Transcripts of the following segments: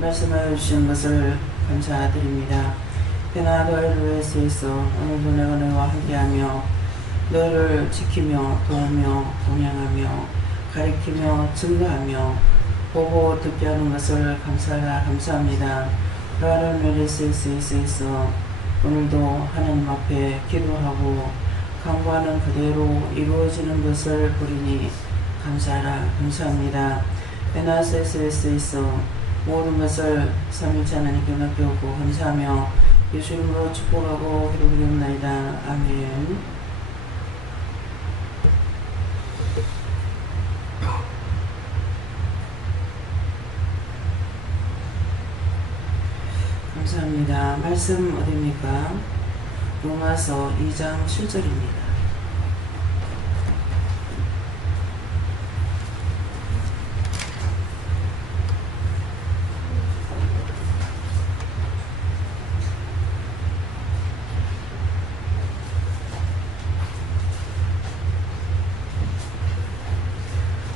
말씀을 주신 것을 감사드립니다. 그러나 너희를 위해서 있어 오늘도 내가 너희와 함께하며 너희를 지키며 도우며 동행하며 가리키며 증거하며 보고 듣게 하는 것을 감사합니다. 그러한 은혜를 쓸 수 있어 오늘도 하나님 앞에 기도하고 간구하는 그대로 이루어지는 것을 보리니 감사합니다. 그러나 쓸 수 있어 모든 것을 삼위일체 하나님께 맡겨오고 감사하며 예수 이름으로 축복하고 기도드립니다. 아멘. 감사합니다. 말씀 어디입니까? 로마서 2장 7절입니다.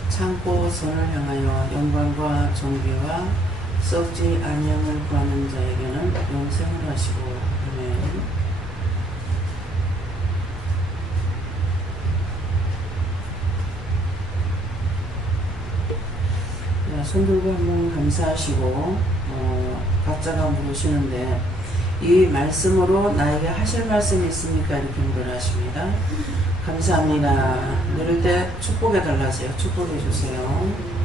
참고 선을 향하여 영광과 존귀와 썩지 아니함을 구하는 자에게는 영생을 하시고. 아멘. 손들고 한번 감사하시고 각자가 물으시는데 이 말씀으로 나에게 하실 말씀이 있습니까? 이렇게 물어 하십니다. 감사합니다. 누릴 때 축복해 달라세요. 축복해 주세요.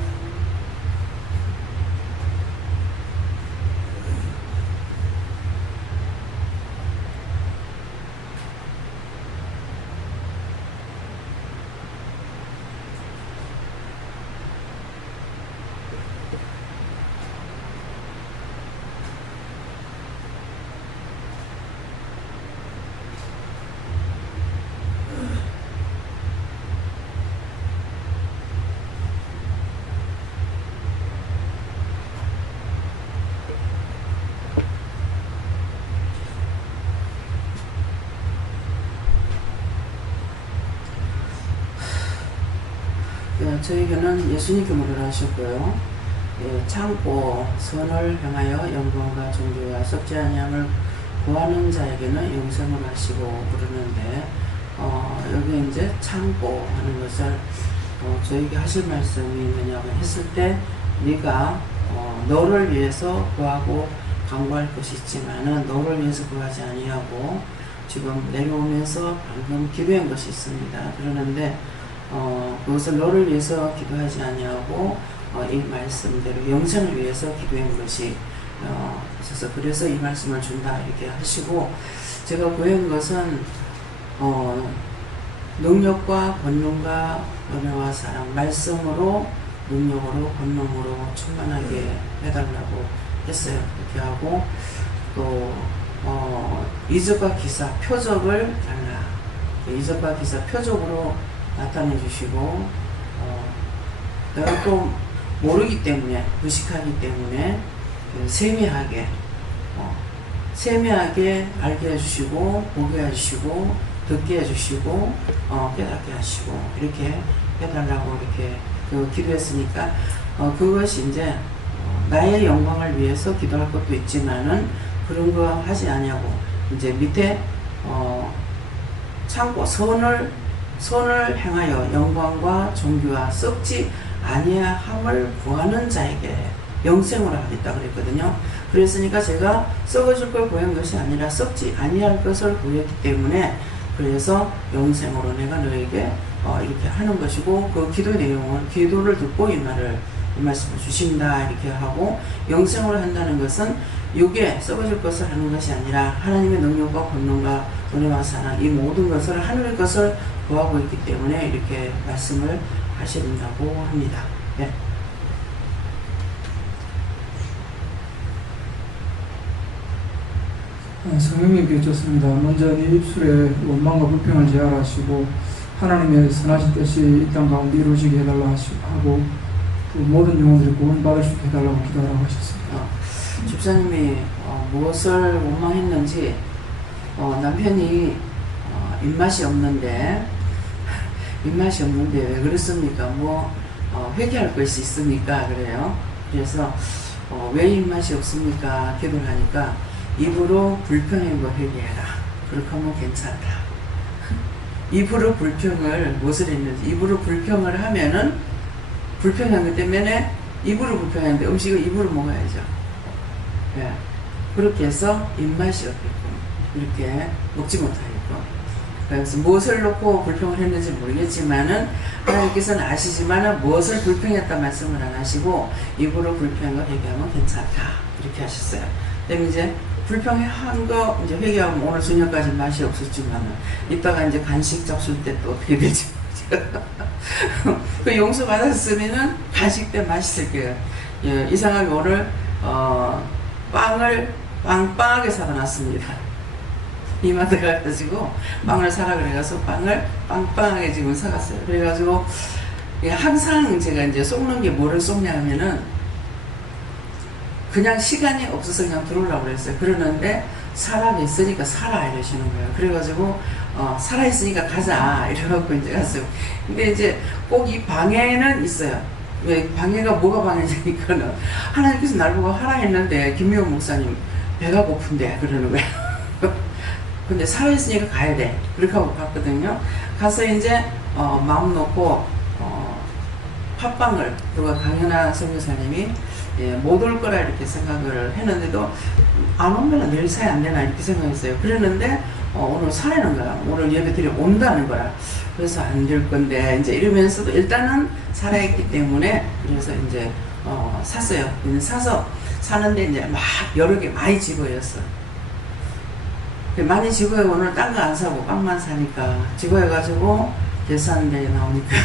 저에게는 예수님께 물으라 하셨고요. 참고 선을 향하여 영광과 존귀와 썩지 아니함을 구하는 자에게는 영생을 하시고 부르는데 여기 이제 참고 하는 것을 저에게 하실 말씀이 뭐냐고 했을 때 네가 너를 위해서 구하고 간구할 것이 있지만은 너를 위해서 구하지 아니하고 지금 내려오면서 방금 기도한 것이 있습니다. 그러는데 그것을 너를 위해서 기도하지 아니하고 이 말씀대로 영생을 위해서 기도한 것이 있어서 그래서 이 말씀을 준다 이렇게 하시고 제가 구한 것은 능력과 권능과 은혜와 사랑 말씀으로 능력으로 권능으로 충만하게 해달라고 했어요. 그렇게 하고 또 이적과 기사 표적을 달라. 이적과 기사 표적으로 나타내 주시고 내가 또 모르기 때문에 무식하기 때문에 세미하게 알게 해주시고 보게 해주시고 듣게 해주시고 깨닫게 하시고 이렇게 해달라고 이렇게 기도했으니까 그것이 이제 나의 영광을 위해서 기도할 것도 있지만은 그런 거 하지 아니하고 이제 밑에 참고 선을 향하여 영광과 존귀와 썩지 아니함을 구하는 자에게 영생으로 하겠다 그랬거든요. 그랬으니까 제가 썩어질 걸 구한 것이 아니라 썩지 아니할 것을 구했기 때문에 그래서 영생으로 내가 너에게 이렇게 하는 것이고 그 기도 내용은 기도를 듣고 이 말씀을 주신다 이렇게 하고 영생으로 한다는 것은 육에 썩어질 것을 하는 것이 아니라 하나님의 능력과 권능과 은혜와 사랑 이 모든 것을 하늘의 것을 구하고 있기 때문에 이렇게 말씀을 하신다고 합니다. 네. 성령님께 좋습니다. 먼저 네 입술에 원망과 불평을 제하시고 하나님의 선하신 뜻이 이 땅 가운데 이루어지게 해달라 하고 그 모든 영혼들이 구원받을 수 있게 해달라고 기도하라고 하셨습니다. 집사님이 무엇을 원망했는지 남편이 입맛이 없는데 왜 그렇습니까? 회개할 것이 있습니까? 그래요. 그래서 왜 입맛이 없습니까? 기도를 하니까 입으로 불평한 거 회개해라. 그렇게 하면 괜찮다. 입으로 불평을 무엇을 했는지 입으로 불평을 하면은 불평한 것 때문에 입으로 불평하는데 음식을 입으로 먹어야죠. 예. 그렇게 해서 입맛이 없겠고 이렇게 먹지 못하겠고 그래서 무엇을 놓고 불평을 했는지 모르겠지만은 하나님께서는 아시지만은 무엇을 불평했다 말씀을 안 하시고 입으로 불평을 회개하면 괜찮다 이렇게 하셨어요. 그다음에 이제 불평한 거 이제 회개하면 오늘 저녁까지 맛이 없었지만은 이따가 이제 간식 잡술 때 또 어떻게 되지? 그 용서 받았으면은 간식 때 맛있을 거예요. 예, 이상하게 오늘 빵을 빵빵하게 사다 놨습니다. 이마트 가가지고 빵을 사라 그래가지고 빵을 빵빵하게 지금 사갔어요. 그래가지고 항상 제가 이제 속는 게 뭐를 속냐 하면은 그냥 시간이 없어서 그냥 들어오려고 그랬어요. 그러는데 사람이 있으니까 살아 이러시는 거예요. 그래가지고 살아있으니까 가자 이래갖고 이제 갔어요. 근데 이제 꼭 이 방해는 있어요. 왜 방해가 뭐가 방해냐니까는 하나님께서 날 보고 하라 했는데 김미호 목사님 배가 고픈데 그러는 거예요. 근데 살아있으니까 가야 돼. 그렇게 하고 갔거든요. 가서 이제 마음 놓고 팥빵을 누가 강연한 선교사님이 못 올 거라 이렇게 생각을 했는데도 안 오면 내일 사야 안 되나 이렇게 생각했어요. 그랬는데 오늘 사라는 거야. 오늘 예배드리러 온다는 거야. 그래서 안 될 건데 이제 이러면서도 일단은 살아있기 때문에 그래서 이제 샀어요. 사서 사는데 이제 막 여러 개 많이 집어였어. 많이 집어요. 오늘 딴 거 안 사고 빵만 사니까 집어해가지고 계산대에 나오니까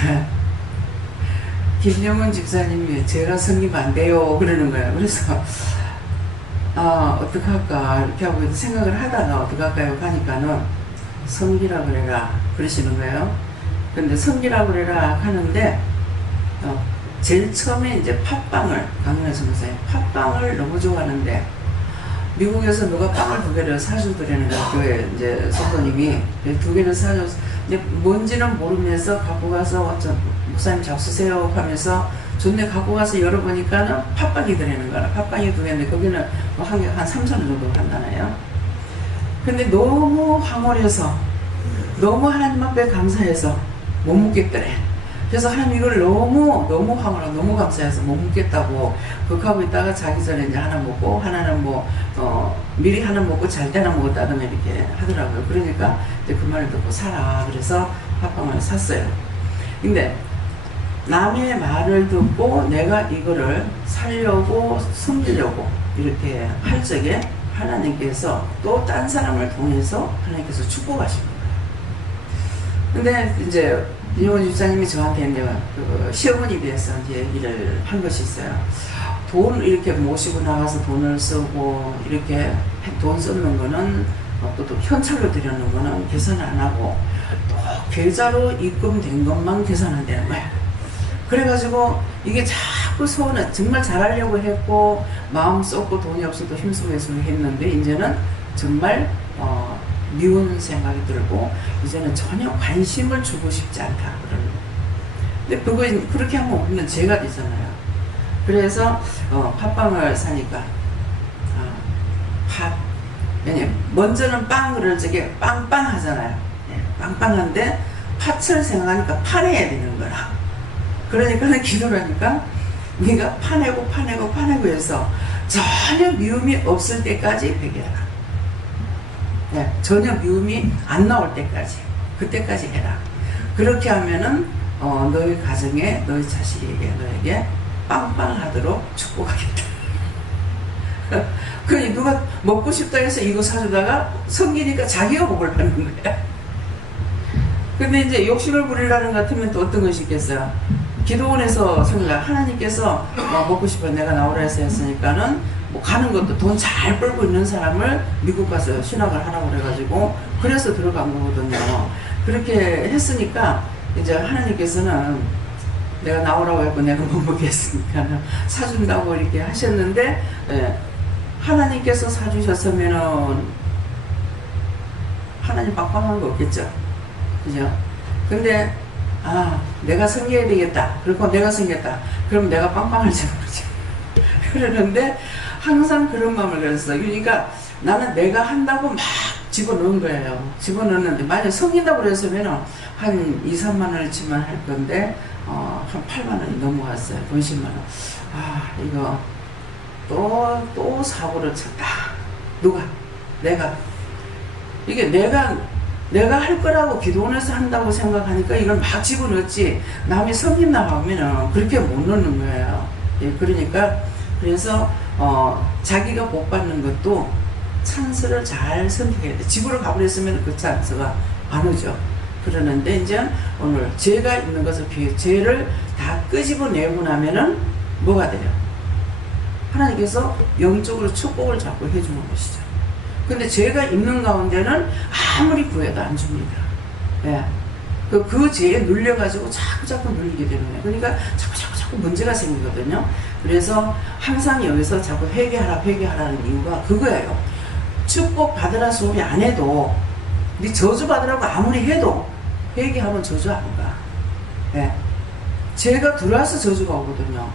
김영은 집사님이 제가 섬기면 안 돼요 그러는 거예요. 그래서 어떡할까 이렇게 하고 생각을 하다가 어떡할까요 가니까는 섬기라 그래라 그러시는 거예요. 근데 섬기라 그래라 하는데 제일 처음에 이제 팥빵을 강연의 선교사님 팥빵을 너무 좋아하는데 미국에서 누가 빵을 2개를 사주더라는 거예요. 교회 이제 성도님이 2개를 사줘서 근데 뭔지는 모르면서 갖고 가서 목사님 잡수세요 하면서 좋네 갖고 가서 열어보니까는 팥빵이더라는 거야. 팥빵이 2개인데 거기는 뭐 한 3,000원 정도 한다나요. 근데 너무 황홀해서 너무 하나님 앞에 감사해서 못 먹겠더래. 그래서 하나님 이걸 너무 황홀하고 너무 감사해서 못 먹겠다고 그렇게 있다가 자기 전에 이제 하나 먹고 하나는 뭐 미리 하나 먹고 잘 때 하나 먹었다더니 이렇게 하더라고요. 그러니까 이제 그 말을 듣고 사라 그래서 팥빵을 샀어요. 근데 남의 말을 듣고 내가 이거를 살려고 숨기려고 이렇게 할 적에 하나님께서 또 딴 사람을 통해서 하나님께서 축복하신 거예요. 근데 이제 이용원 집사님이 저한테 이제 그 시어머니 대해서 이제 일을 한 것이 있어요. 돈 이렇게 모시고 나가서 돈을 쓰고 이렇게 돈 쓰는 거는 또 현찰로 드리는 거는 계산을 안 하고 또 계좌로 입금된 것만 계산한다는 거예요. 그래가지고 이게 자꾸 서운해. 정말 잘하려고 했고 마음 쏟고 돈이 없어도 힘쓰고 했는데 이제는 정말 미운 생각이 들고 이제는 전혀 관심을 주고 싶지 않다 그러는 거예요. 근데 그거 그렇게 하면 우리는 죄가 되잖아요. 그래서 팥빵을 사니까 팥 왜냐면 먼저는 빵 그럴 적에 빵빵 하잖아요. 빵빵한데 팥을 생각하니까 파내야 되는 거라. 그러니까 기도를 하니까 네가 파내고 해서 전혀 미움이 없을 때까지 회개하라. 전혀 미움이 안 나올 때까지 그때까지 해라. 그렇게 하면은 너희 가정에 너희 자식에게 너에게 빵빵하도록 축복하겠다. 그러니 누가 먹고 싶다 해서 이거 사주다가 성기니까 자기가 복을 받는 거야. 근데 이제 욕심을 부리려는 것 같으면 또 어떤 것이 있겠어요. 기도원에서 하나님께서 먹고 싶어 내가 나오라 해서 했으니까는 뭐 가는 것도 돈 잘 벌고 있는 사람을 미국 가서 신학을 하라고 그래가지고 그래서 들어간 거거든요. 그렇게 했으니까 이제 하나님께서는 내가 나오라고 했고 내가 못 먹겠으니까 사준다고 이렇게 하셨는데 하나님께서 사주셨으면은 하나님 빵빵한 거 없겠죠. 그죠? 근데 내가 섬겨야 되겠다. 그리고 내가 섬겼다. 그럼 내가 빵빵할지 모르죠. 그러는데 항상 그런 마음을 가졌어요. 그러니까 나는 내가 한다고 막 집어넣은 거예요. 집어넣는데 만약 성인다고 그랬으면 한 2, 3만 원치만 할 건데 한 8만 원이 넘어갔어요. 돈 10만 원. 아, 이거 또 사고를 쳤다. 누가? 내가. 이게 내가 할 거라고 기도원에서 한다고 생각하니까 이걸 막 집어넣지, 남이 성인다고 하면은 그렇게 못 넣는 거예요. 예, 그러니까 그래서 자기가 복 받는 것도 찬스를 잘 선택해야 돼. 집으로 가버렸으면 그 찬스가 안 오죠. 그러는데 이제 오늘 죄가 있는 것을 비해 죄를 다 끄집어내고 나면은 뭐가 돼요? 하나님께서 영적으로 축복을 자꾸 해주는 것이죠. 근데 죄가 있는 가운데는 아무리 구해도 안 줍니다. 예. 그 죄에 눌려가지고 자꾸 눌리게 되는 거예요. 그러니까 자꾸 문제가 생기거든요. 그래서 항상 여기서 자꾸 회개하라는 이유가 그거예요. 축복 받으라 소리 안 해도, 네 저주 받으라고 아무리 해도 회개하면 저주 안 가. 예. 죄가 들어와서 저주가 오거든요.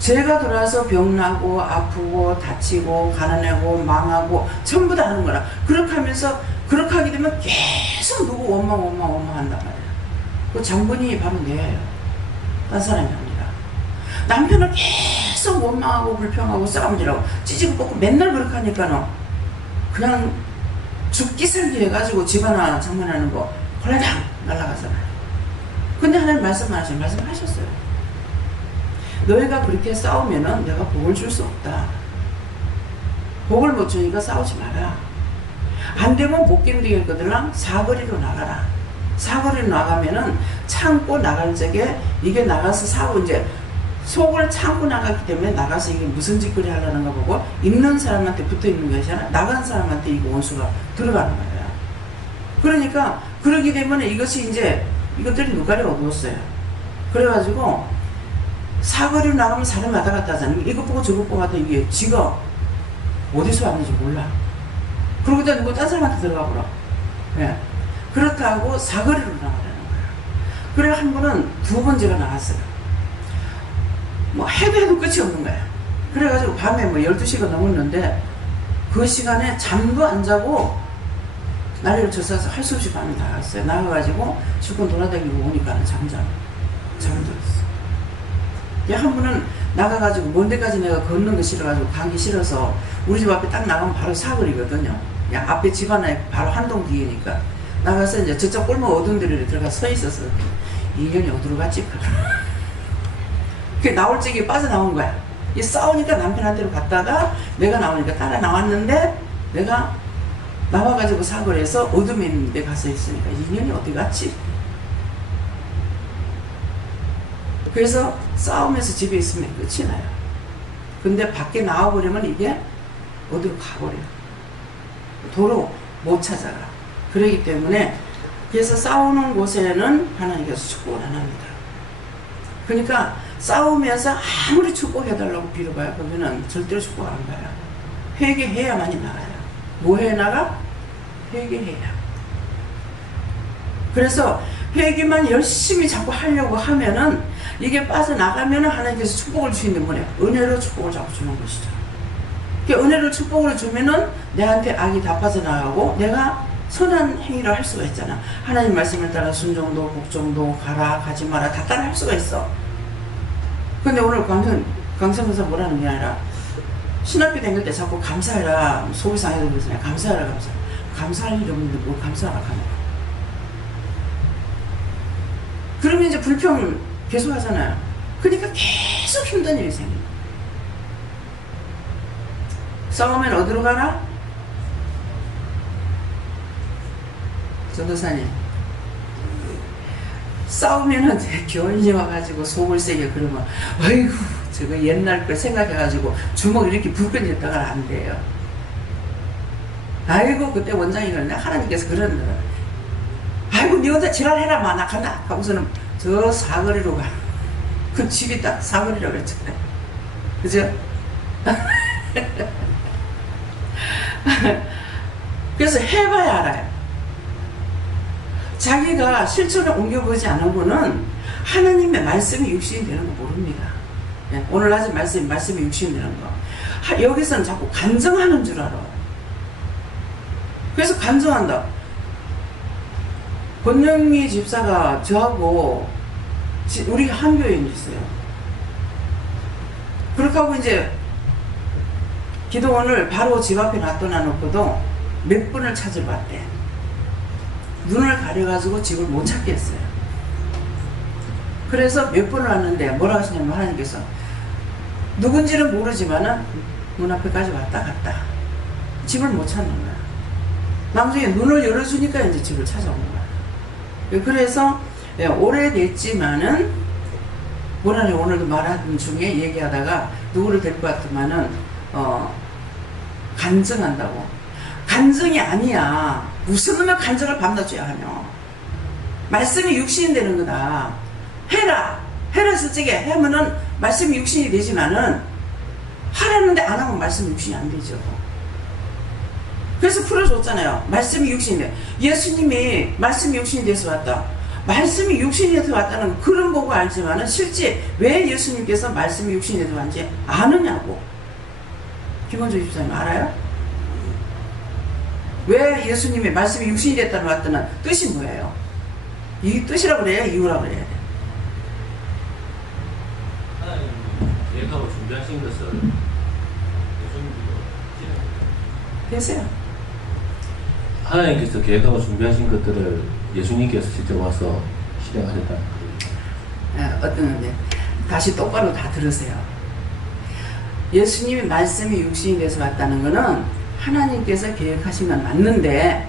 죄가 들어와서 병나고 아프고 다치고 가난하고 망하고 전부 다 하는 거라. 그렇게 하면서 그렇게 하게 되면 계속 누구 원망한단 말이야. 그 장본인이 바로 내예요. 딴 사람이 아니라. 남편을 계속 원망하고 불평하고 싸움질하고 찌지고 뻗고 맨날 그렇게 하니까는 그냥 죽기 살기 해가지고 집 하나 장만하는 거 홀라당 날아가잖아요. 근데 하나님 말씀하셨어요. 너희가 그렇게 싸우면은 내가 복을 줄 수 없다. 복을 못 주니까 싸우지 마라. 안 되면 못 견디겠거든. 사거리로 나가라. 사거리로 나가면은 참고 나갈 적에 이게 나가서 사고 이제 속을 참고 나갔기 때문에 나가서 이게 무슨 짓거리 하려는가 보고 있는 사람한테 붙어 있는 것이잖아. 나간 사람한테 이거 원수가 들어가는 거야. 그러니까 그러게 되면 이것이 이제 이것들이 누가리 어두웠어요. 그래가지고 사거리로 나가면 사람이 왔다 갔다 하잖아. 이것 보고 저것 보고 하다 이게 지가 어디서 왔는지 몰라. 그러고 다 누구 딴 사람한테 들어가 보라. 예. 그렇다고 사거리로 나가라는 거야. 그래 한 번은 2번째가 나갔어요. 뭐 해도 끝이 없는 거야. 그래가지고 밤에 뭐 12시가 넘었는데 그 시간에 잠도 안 자고 난리를 쳤어서 할 수 없이 밤에 나갔어요. 나가가지고 실컷 돌아다니고 오니까는 잠들었어. 한 번은 나가가지고 먼 데까지 내가 걷는 거 싫어가지고 가기 싫어서 우리 집 앞에 딱 나가면 바로 사거리거든요. 야, 앞에 집 하나에 바로 한동 뒤에니까 나가서 이제 저쪽 골목 어두운 데로 들어가 서 있었어. 인연이 어디로 갔지? 그게 나올 적에 빠져나온 거야. 이 싸우니까 남편한테로 갔다가 내가 나오니까 따라 나왔는데 내가 나와가지고 사거리에서 어둠에 있는 데 가서 있으니까 인연이 어디 갔지? 그래서 싸우면서 집에 있으면 끝이 나요. 근데 밖에 나와버리면 이게 어디로 가버려요. 도로 못 찾아가. 그러기 때문에 그래서 싸우는 곳에는 하나님께서 축복을 안 합니다. 그러니까 싸우면서 아무리 축복해달라고 빌어봐요. 그러면은 절대로 축복 안 가요. 회개해야만이 나가요. 뭐 해 나가? 회개해야. 그래서 회개만 열심히 자꾸 하려고 하면은 이게 빠져나가면은 하나님께서 축복을 주시는 분이에요. 은혜로 축복을 자꾸 주는 것이죠. 은혜로 축복을 주면은 내한테 악이 다 빠져나가고 내가 선한 행위를 할 수가 있잖아. 하나님 말씀을 따라 순종도 복종도 가라 가지 마라 다 따라 할 수가 있어. 근데 오늘 강성에서 뭐라는 게 아니라 신학교 다닐 때 자꾸 감사해라 속이 상해서 그러잖아요. 감사해라 감사할 일이 없는데 뭘 감사하라 하는 거야. 그러면 이제 불평을 계속 하잖아요. 그러니까 계속 힘든 일이 생겨요. 싸우면 어디로 가나? 전도사님 싸우면은 교인이 와가지고 속을 세게 그러면 아이고 저거 옛날 걸 생각해가지고 주먹 이렇게 불끈했다가 안 돼요. 아이고 그때 원장이 그러네. 하나님께서 그러는 거야. 아이고 니 혼자 지랄해라 마 나 간다 하고서는 저 사거리로 가. 그 집이 딱 사거리라고 그랬잖아요. 그죠? 그래서 해봐야 알아요. 자기가 실천을 옮겨보지 않은 분은 하나님의 말씀이 육신이 되는 거 모릅니다. 예, 오늘 하신 말씀이 육신이 되는 거. 여기서는 자꾸 간증하는 줄 알아. 그래서 간증한다. 권영미 집사가 저하고 우리 한 교회에 있어요. 그렇게 하고 이제 기도원을 바로 집 앞에 놔둬 놓고도 몇 번을 찾아봤대. 눈을 가려가지고 집을 못 찾겠어요. 그래서 몇 번을 왔는데 뭐라고 하시냐면 하나님께서 누군지는 모르지만은 문 앞에까지 왔다 갔다. 집을 못 찾는 거야. 나중에 눈을 열어주니까 이제 집을 찾아온 거야. 그래서 오래됐지만은 뭐라니 오늘도 말하던 중에 얘기하다가 누구를 데리고 왔더만은 간증한다고. 간증이 아니야. 무슨 놈의 간증을 밤낮줘야 하며. 말씀이 육신이 되는 거다. 해라 솔직히 하면은 말씀이 육신이 되지만은 하라는데 안 하면 말씀이 육신이 안 되죠. 그래서 풀어줬잖아요. 말씀이 육신이 돼. 예수님이 말씀이 육신이 돼서 왔다. 말씀이 육신이 돼서 왔다는 그런 보고 알지만은 실제 왜 예수님께서 말씀이 육신이 돼서 왔는지 아느냐고. 김원주 집사님 알아요? 왜 예수님이 말씀이 육신이 됐다는 왔다는 뜻이 뭐예요? 이 뜻이라고 그래야 이유라고 그래야 돼. 하나님 계획하고 준비하신 것을 되세요. 하나님께서 계획하고 준비하신 것들을 예수님께서 직접 와서 실행하셨다. 어떤 다시 똑바로 다 들으세요. 예수님이 말씀이 육신이 돼서 왔다는 것은 하나님께서 계획하신 건 맞는데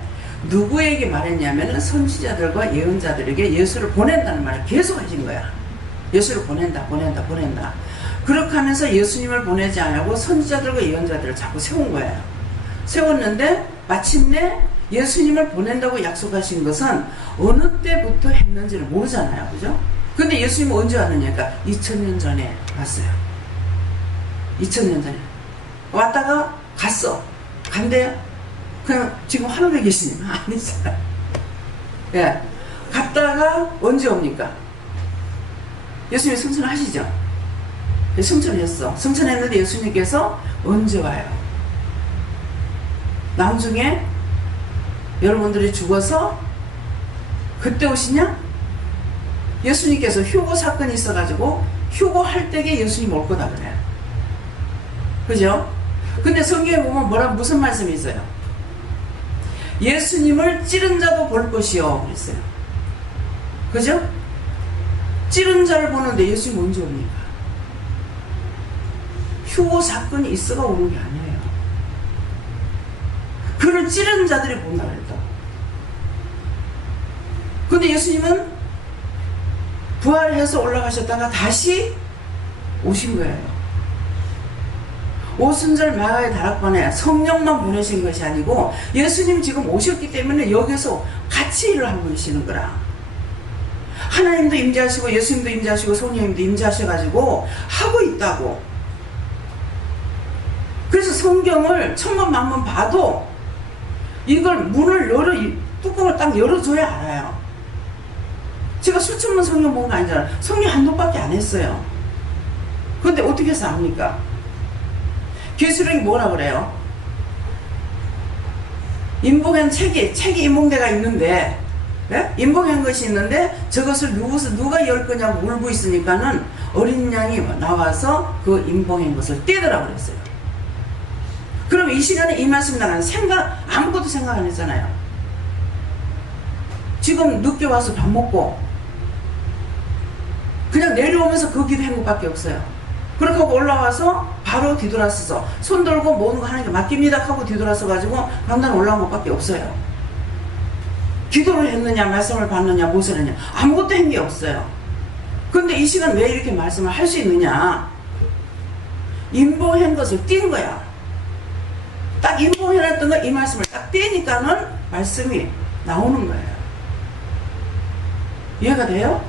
누구에게 말했냐면은 선지자들과 예언자들에게 예수를 보낸다는 말을 계속 하신 거야. 예수를 보낸다. 그렇게 하면서 예수님을 보내지 않고 선지자들과 예언자들을 자꾸 세운 거예요. 세웠는데 마침내 예수님을 보낸다고 약속하신 것은 어느 때부터 했는지를 모르잖아요. 그죠? 근데 예수님은 언제 왔느냐니까 2000년 전에 왔어요. 2000년 전에 왔다가 갔어. 간대요? 그냥 지금 하늘에 계시니? 아니잖아요. 예. 갔다가 언제 옵니까? 예수님이 승천하시죠? 승천했어. 승천했는데 예수님께서 언제 와요? 나중에 여러분들이 죽어서 그때 오시냐? 예수님께서 휴고 사건이 있어가지고 휴고할 때에 예수님 올 거다 그래요. 그죠? 근데 성경에 보면 무슨 말씀이 있어요? 예수님을 찌른 자도 볼 것이요 그랬어요. 그죠? 찌른 자를 보는데 예수님 언제 옵니까? 휴고 사건이 있어가 오는 게 아니에요. 그를 찌른 자들이 본다 그랬다. 근데 예수님은 부활해서 올라가셨다가 다시 오신 거예요. 오순절 마가의 다락방에 성령만 보내신 것이 아니고 예수님 지금 오셨기 때문에 여기서 같이 일을 하고 계시는 거라. 하나님도 임재하시고 예수님도 임재하시고 성령님도 임재하셔가지고 하고 있다고. 그래서 성경을 천번 만번 봐도 이걸 뚜껑을 딱 열어줘야 알아요. 제가 수천 번 성경 본 거 아니잖아요. 성경 한독밖에 안 했어요. 그런데 어떻게 해서 압니까? 계시록이 뭐라 그래요? 인봉한 책이 인봉대가 있는데, 예? 인봉한 것이 있는데 저것을 누가 열 거냐고 울고 있으니까는 어린 양이 나와서 그 인봉한 것을 떼더라고 그랬어요. 그럼 이 시간에 이 말씀 나가는 아무것도 생각 안 했잖아요. 지금 늦게 와서 밥 먹고 그냥 내려오면서 그 기도 행복밖에 없어요. 그렇게 하고 올라와서 바로 뒤돌아서서 손 들고 모든 거 하나님께 맡깁니다 하고 뒤돌아서 가지고 강단 올라온 것밖에 없어요. 기도를 했느냐 말씀을 받느냐 무엇을 했느냐 아무것도 한 게 없어요. 근데 이 시간 왜 이렇게 말씀을 할 수 있느냐? 인보한 것을 띈 거야. 딱 인보해놨던 거 이 말씀을 딱 떼니까는 말씀이 나오는 거예요. 이해가 돼요?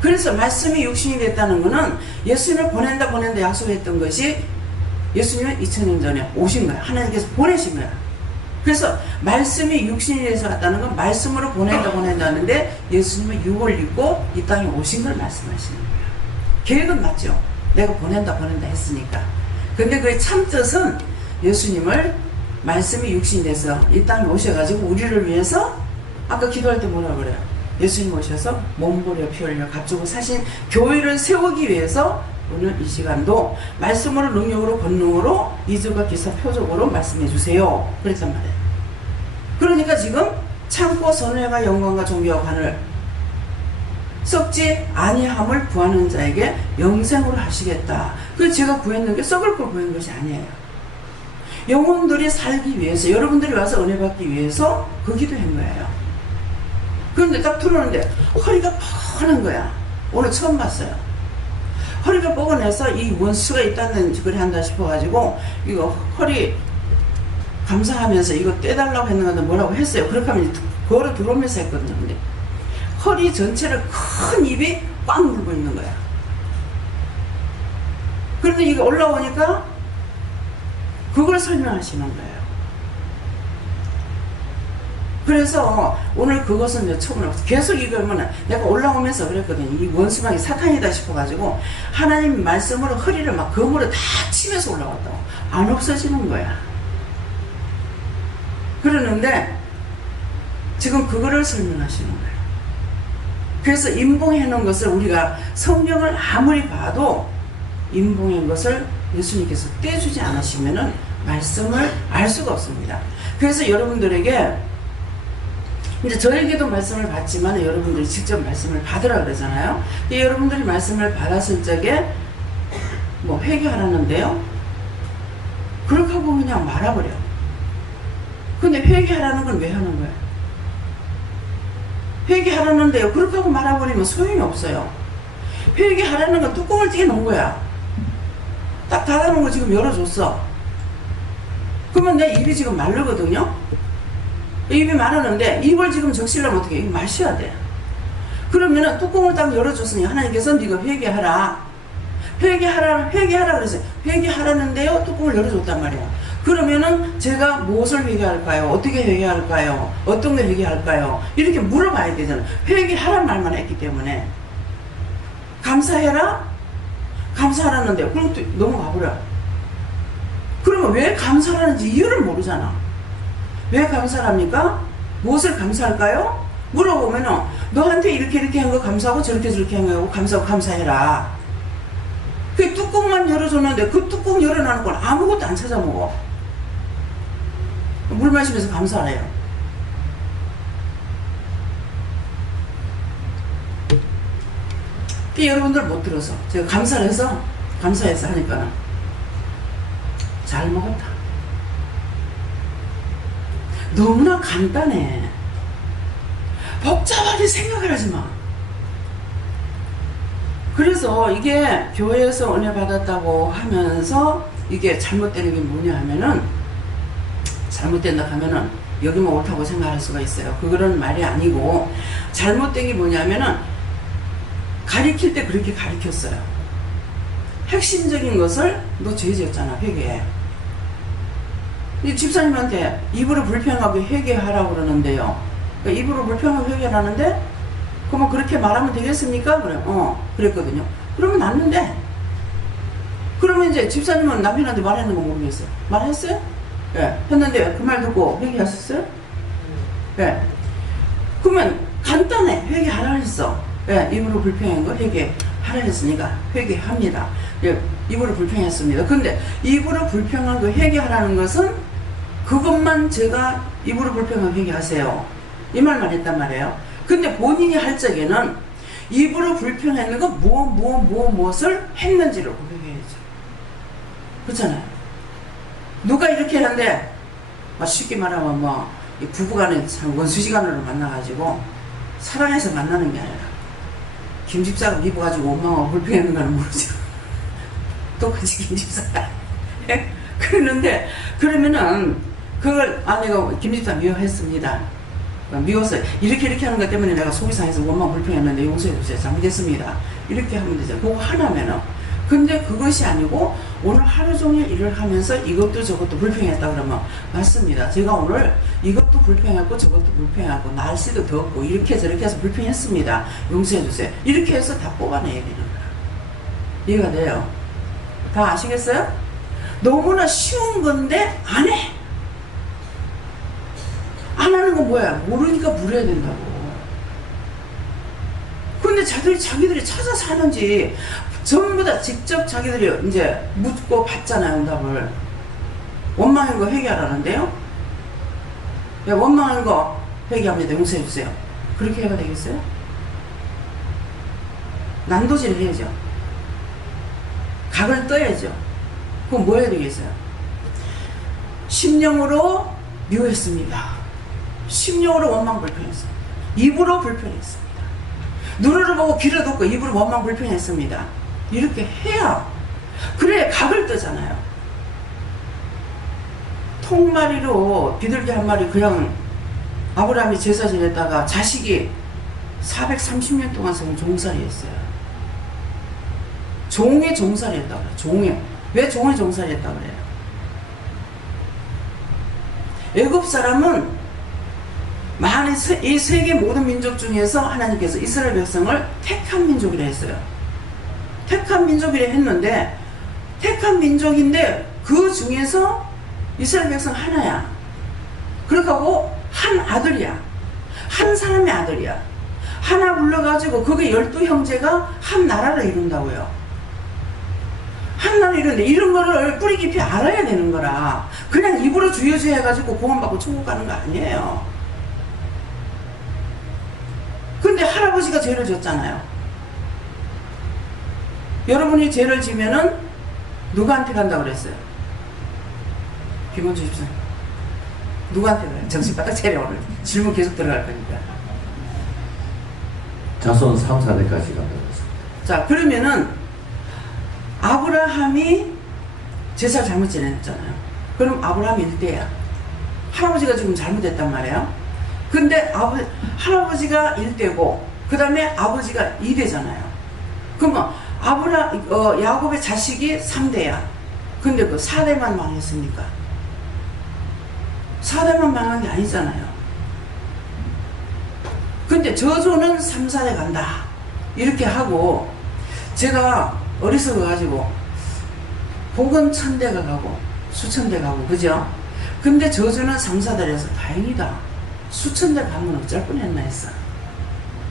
그래서 말씀이 육신이 됐다는 것은 예수님을 보낸다 약속했던 것이 예수님은 2000년 전에 오신 거야. 하나님께서 보내신 거야. 그래서 말씀이 육신이 돼서 왔다는 건 말씀으로 보낸다 하는데 예수님은 육을 입고 이 땅에 오신 걸 말씀하시는 거야. 계획은 맞죠. 내가 보낸다 했으니까. 근데 그 참 뜻은 예수님을 말씀이 육신이 돼서 이 땅에 오셔가지고 우리를 위해서 아까 기도할 때 뭐라 그래요? 예수님 오셔서 몸부려 피 흘려 값주고 사신 교회를 세우기 위해서 오늘 이 시간도 말씀으로 능력으로 권능으로 이적과 기사 표적으로 말씀해 주세요. 그랬단 말이에요. 그러니까 지금 참고 선회와 영광과 존귀와 관을 썩지 아니함을 구하는 자에게 영생으로 하시겠다. 그래서 제가 구했는 게 썩을 걸 구한 것이 아니에요. 영혼들이 살기 위해서, 여러분들이 와서 은혜 받기 위해서 그 기도한 거예요. 그런데 딱 들어오는데 허리가 뻐근한 거야. 오늘 처음 봤어요. 허리가 뻐근해서 이 원수가 있다는 짓을 한다 싶어가지고 이거 허리 감사하면서 이거 떼달라고 했는 건데 뭐라고 했어요. 그렇게 하면 걸어 들어오면서 했거든요. 근데 허리 전체를 큰 입이 꽉 물고 있는 거야. 그런데 이게 올라오니까 그걸 설명하시는 거예요. 그래서 오늘 그것은 이제 처음으로 계속 이거면 내가 올라오면서 그랬거든요. 이 원수방이 사탄이다 싶어가지고 하나님 말씀으로 허리를 막 검으로 다 치면서 올라왔다고. 안 없어지는 거야. 그러는데 지금 그거를 설명하시는 거예요. 그래서 임봉해 놓은 것을 우리가 성경을 아무리 봐도 임봉한 것을 예수님께서 떼주지 않으시면은 말씀을 알 수가 없습니다. 그래서 여러분들에게 이제 저에게도 말씀을 받지만 여러분들이 직접 말씀을 받으라 그러잖아요. 여러분들이 말씀을 받았을 적에 뭐 회개하라는데요. 그렇게 하고 그냥 말아버려. 근데 회개하라는 건 왜 하는 거예요? 회개하라는데요. 그렇게 하고 말아버리면 소용이 없어요. 회개하라는 건 뚜껑을 떼놓은 거야. 딱 닫아놓은 거 지금 열어줬어. 그러면 내 입이 지금 마르거든요. 입이 마르는데 입을 지금 적시려면 어떻게 해? 마셔야 돼. 그러면은 뚜껑을 딱 열어줬으니 하나님께서 네가 회개하라. 회개하라 그랬어요. 회개하라는데요. 뚜껑을 열어줬단 말이야. 그러면은 제가 무엇을 회개할까요? 어떻게 회개할까요? 어떤 걸 회개할까요? 이렇게 물어봐야 되잖아요. 회개하란 말만 했기 때문에. 감사해라? 감사하라는데 그럼 또 넘어가버려. 그러면 왜 감사하는지 이유를 모르잖아. 왜 감사합니까? 무엇을 감사할까요? 물어보면은 너한테 이렇게 한 거 감사하고 저렇게 한 거 감사하고 감사해라. 그 뚜껑만 열어줬는데 그 뚜껑 열어놓는 건 아무것도 안 찾아먹어. 물 마시면서 감사해요. 여러분들 못 들어서 제가 감사해서 하니까 잘 먹었다. 너무나 간단해. 복잡하게 생각을 하지 마. 그래서 이게 교회에서 은혜 받았다고 하면서 이게 잘못되는 게 뭐냐 하면은, 잘못된다 하면은 여기만 옳다고 생각할 수가 있어요. 그런 말이 아니고, 잘못된 게 뭐냐면은 가리킬 때 그렇게 가리켰어요. 핵심적인 것을 너 죄 지었잖아, 회개해. 이 집사님한테 입으로 불평하고 회개하라고 그러는데요. 그러니까 입으로 불평하고 회개하라는데, 그러면 그렇게 말하면 되겠습니까? 그래. 그랬거든요. 그러면 낫는데. 그러면 이제 집사님은 남편한테 말했는 거 모르겠어요. 말했어요? 예. 했는데 그 말 듣고 회개하셨어요? 예. 그러면 간단해. 회개하라 했어. 예. 입으로 불평한 거 회개하라 했으니까 회개합니다. 예. 입으로 불평했습니다. 근데 입으로 불평한 거 회개하라는 것은 그것만 제가 입으로 불평한 회개하세요. 이 말만 했단 말이에요. 근데 본인이 할 적에는 입으로 불평했는 거 무엇을 했는지를 고백해야죠. 그렇잖아요. 누가 이렇게 하는데 쉽게 말하면 부부간에 원수지간으로 만나가지고 사랑해서 만나는 게 아니라 김 집사가 입어가지고 엄마가 불평했는 거는 모르죠. 똑같이 김 집사가 그러는데 그러면은 그걸 내가 김 집사 미워했습니다. 미워서 이렇게 하는 것 때문에 내가 속이 상해서 원망 불평했는데 용서해주세요. 잘못했습니다. 이렇게 하면 되죠. 그거 하나면은. 근데 그것이 아니고 오늘 하루 종일 일을 하면서 이것도 저것도 불평했다 그러면 맞습니다. 제가 오늘 이것도 불평했고 저것도 불평했고 날씨도 덥고 이렇게 저렇게 해서 불평했습니다. 용서해주세요. 이렇게 해서 다 뽑아내야 되는 거야. 이해가 돼요? 다 아시겠어요? 너무나 쉬운 건데 안 해. 안 하는 건 뭐야? 모르니까 물어야 된다고. 근데 자기들이 찾아서 하는지 전부 다 직접 자기들이 이제 묻고 받잖아요, 응답을. 원망한 거 회개하라는데요? 야, 원망한 거 회개합니다. 용서해주세요. 그렇게 해가 되겠어요? 난도질 해야죠. 각을 떠야죠. 그럼 뭐 해야 되겠어요? 심령으로 미워했습니다. 심령으로 원망 불평했어요. 입으로 불평했습니다. 눈으로 보고 귀로 듣고 입으로 원망 불평했습니다. 이렇게 해야 그래 각을 뜨잖아요. 통마리로 비둘기 한 마리 그냥 아브라함이 제사 지냈다가 자식이 430년 동안 종살이 했어요. 종의 종살이 했다고 그래요. 종의. 왜 종의 종살이 했다고 그래요? 애굽 사람은 많은 이 세계 모든 민족 중에서 하나님께서 이스라엘 백성을 택한 민족이라 했어요. 택한 민족이라 했는데 택한 민족인데 그 중에서 이스라엘 백성 하나야. 그렇게 하고 한 아들이야. 한 사람의 아들이야. 하나 불러가지고 그게 12형제가 한 나라를 이룬다고요. 한 나라를 이루는데 이런 거를 뿌리 깊이 알아야 되는 거라. 그냥 입으로 주여주여 해가지고 구원받고 천국 가는 거 아니에요. 근데 할아버지가 죄를 졌잖아요. 여러분이 죄를 지면은 누구한테 간다고 그랬어요? 비문 주십시오. 누구한테 가요? 정신 바짝 차려. 오늘 질문 계속 들어갈 거니까. 자손 3, 4대까지 간다고 했습니다. 자, 그러면은 아브라함이 제사를 잘못 지냈잖아요. 그럼 아브라함 1대야. 할아버지가 지금 잘못했단 말이에요. 근데 할아버지가 1대고 그 다음에 아버지가 2대잖아요. 그러면 야곱의 자식이 3대야. 근데 그 4대만 망했습니까? 4대만 망한 게 아니잖아요. 근데 저조는 3, 4대 간다. 이렇게 하고 제가 어리석어가지고 복은 1000대가 가고 수천대 가고 그죠? 근데 저주는 3, 4대라서 다행이다. 수천대 가면 어쩔 뻔했나 했어.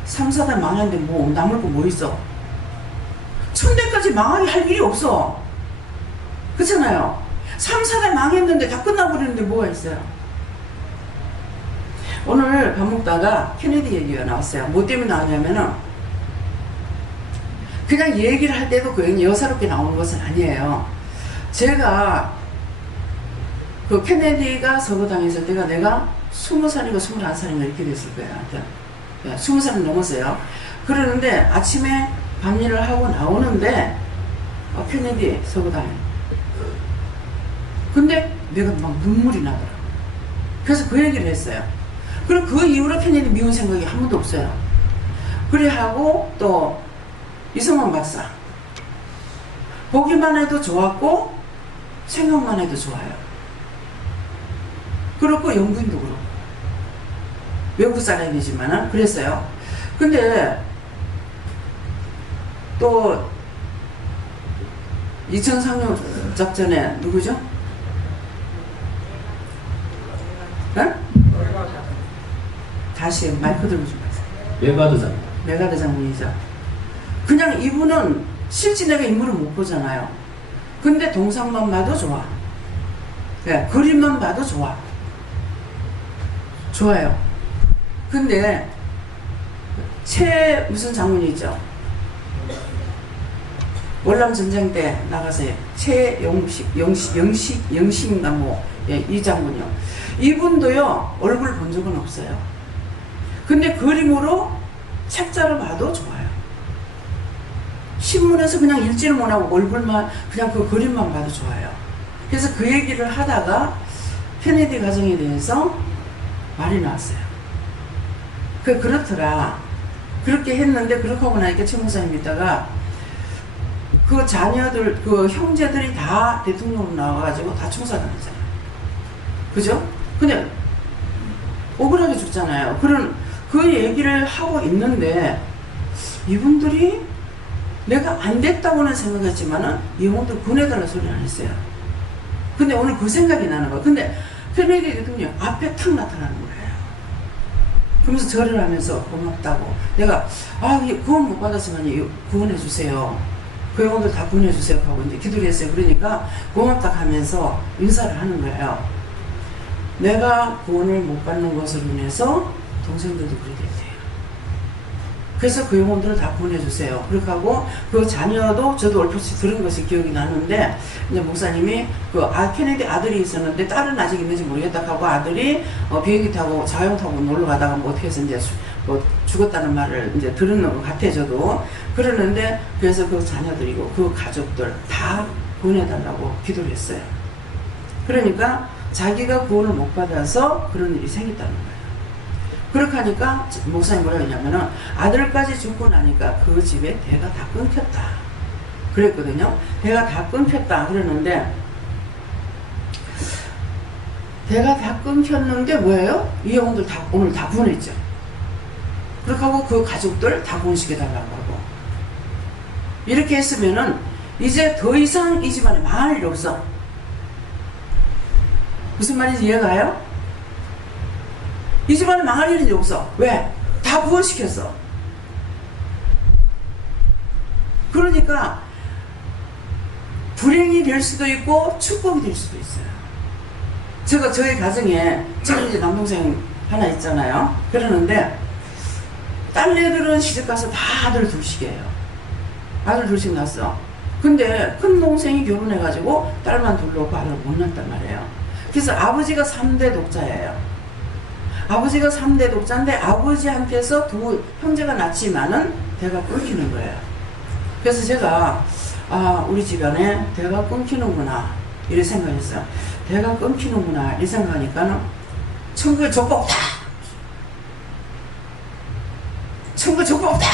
3, 4대 망했는데 뭐 남을 거 뭐 있어? 1000대까지 망하게 할 일이 없어. 그렇잖아요. 3, 4대 망했는데 다 끝나버리는데 뭐가 있어요? 오늘 밥 먹다가 케네디 얘기가 나왔어요. 뭐 때문에 나왔냐면은 그냥 얘기를 할 때도 그냥 여사롭게 나오는 것은 아니에요. 제가 그 케네디가 서거당에 있을 때가 내가 20살인가 21살인가 이렇게 됐을 거예요. 하여튼 20살은 넘었어요. 그러는데 아침에 밤일을 하고 나오는데 케네디 서거당에. 근데 내가 막 눈물이 나더라고. 그래서 그 얘기를 했어요. 그리고 그 이후로 케네디 미운 생각이 한 번도 없어요. 그래 하고 또 이성만 박사 보기만 해도 좋았고 생각만 해도 좋아요. 그렇고 영부인도 그렇고 외국 사람이지만은 그랬어요. 근데 또 2003년 작전에 누구죠? 네? 다시 마이크 들고 좀 하세요. 메가드 장군. 메가드 장군이죠. 그냥 이분은 실제 내가 인물을 못 보잖아요. 근데 동상만 봐도 좋아. 네, 그림만 봐도 좋아. 좋아요. 근데 무슨 장군이 있죠? 월남 전쟁 때 나가서요. 영식인가 뭐, 예, 이 장군이요. 이분도요, 얼굴 본 적은 없어요. 근데 그림으로 책자를 봐도 좋아요. 신문에서 그냥 읽지를 못하고 얼굴만, 그냥 그 그림만 봐도 좋아요. 그래서 그 얘기를 하다가 케네디 가정에 대해서 말이 나왔어요. 그렇더라. 그렇게 했는데, 그렇게 하고 나니까 최 목사님 있다가 그 자녀들, 그 형제들이 다 대통령으로 나와가지고 다 총살당했잖아요. 그죠? 근데 억울하게 죽잖아요. 그 얘기를 하고 있는데 이분들이 내가 안 됐다고는 생각했지만은 영혼들 보내달라 소리 안 했어요. 근데 오늘 그 생각이 나는 거예요. 근데 케네디 대통령 앞에 탁 나타나는 거예요. 그러면서 절을 하면서 고맙다고. 내가, 구원 못 받았으면 구원해 주세요. 그 영혼들 다 구원해 주세요. 하고 이제 기도를 했어요. 그러니까 고맙다 하면서 인사를 하는 거예요. 내가 구원을 못 받는 것으로 인해서 동생들도 그렇게 됐대요. 그래서 그 영혼들을 다 구원해주세요. 그렇게 하고, 그 자녀도 저도 얼핏 들은 것이 기억이 나는데, 이제 목사님이 케네디 아들이 있었는데, 딸은 아직 있는지 모르겠다 하고, 아들이 비행기 타고, 자영 타고 놀러 가다가 뭐 어떻게 해서 이제 죽었다는 말을 이제 들은 것 같아, 저도. 그러는데, 그래서 그 자녀들이고, 그 가족들 다 구원해달라고 기도를 했어요. 그러니까, 자기가 구원을 못 받아서 그런 일이 생겼다는 거예요. 그렇게 하니까 목사님 뭐라 했냐면은 아들까지 죽고 나니까 그 집에 대가 다 끊겼다 그랬거든요. 대가 다 끊겼다 그러는데, 대가 다 끊겼는데 뭐예요? 이 영혼들 다 오늘 다 구원했죠. 그렇게 하고 그 가족들 다 구원시켜달라고 하고, 이렇게 했으면은 이제 더 이상 이 집안에 망할 일이 없어. 무슨 말인지 이해가 가요? 이 집안에 망할 일이 없어. 왜? 다 구원시켰어. 그러니까 불행이 될 수도 있고 축복이 될 수도 있어요. 제가 저희 가정에, 저는 이제 남동생 하나 있잖아요. 그러는데 딸내들은 시집가서 다 아들 둘씩이에요. 아들 둘씩 낳았어. 근데 큰 동생이 결혼해가지고 딸만 둘러고 아들 못 낳았단 말이에요. 그래서 아버지가 3대 독자예요. 아버지가 3대 독자인데 아버지한테서 두 형제가 낳지만은 대가 끊기는 거예요. 그래서 제가 우리 집안에 대가 끊기는구나 이렇게 생각했어요. 대가 끊기는구나 이 생각하니까는 천국에 족보 없다. 천국에 족보 없다.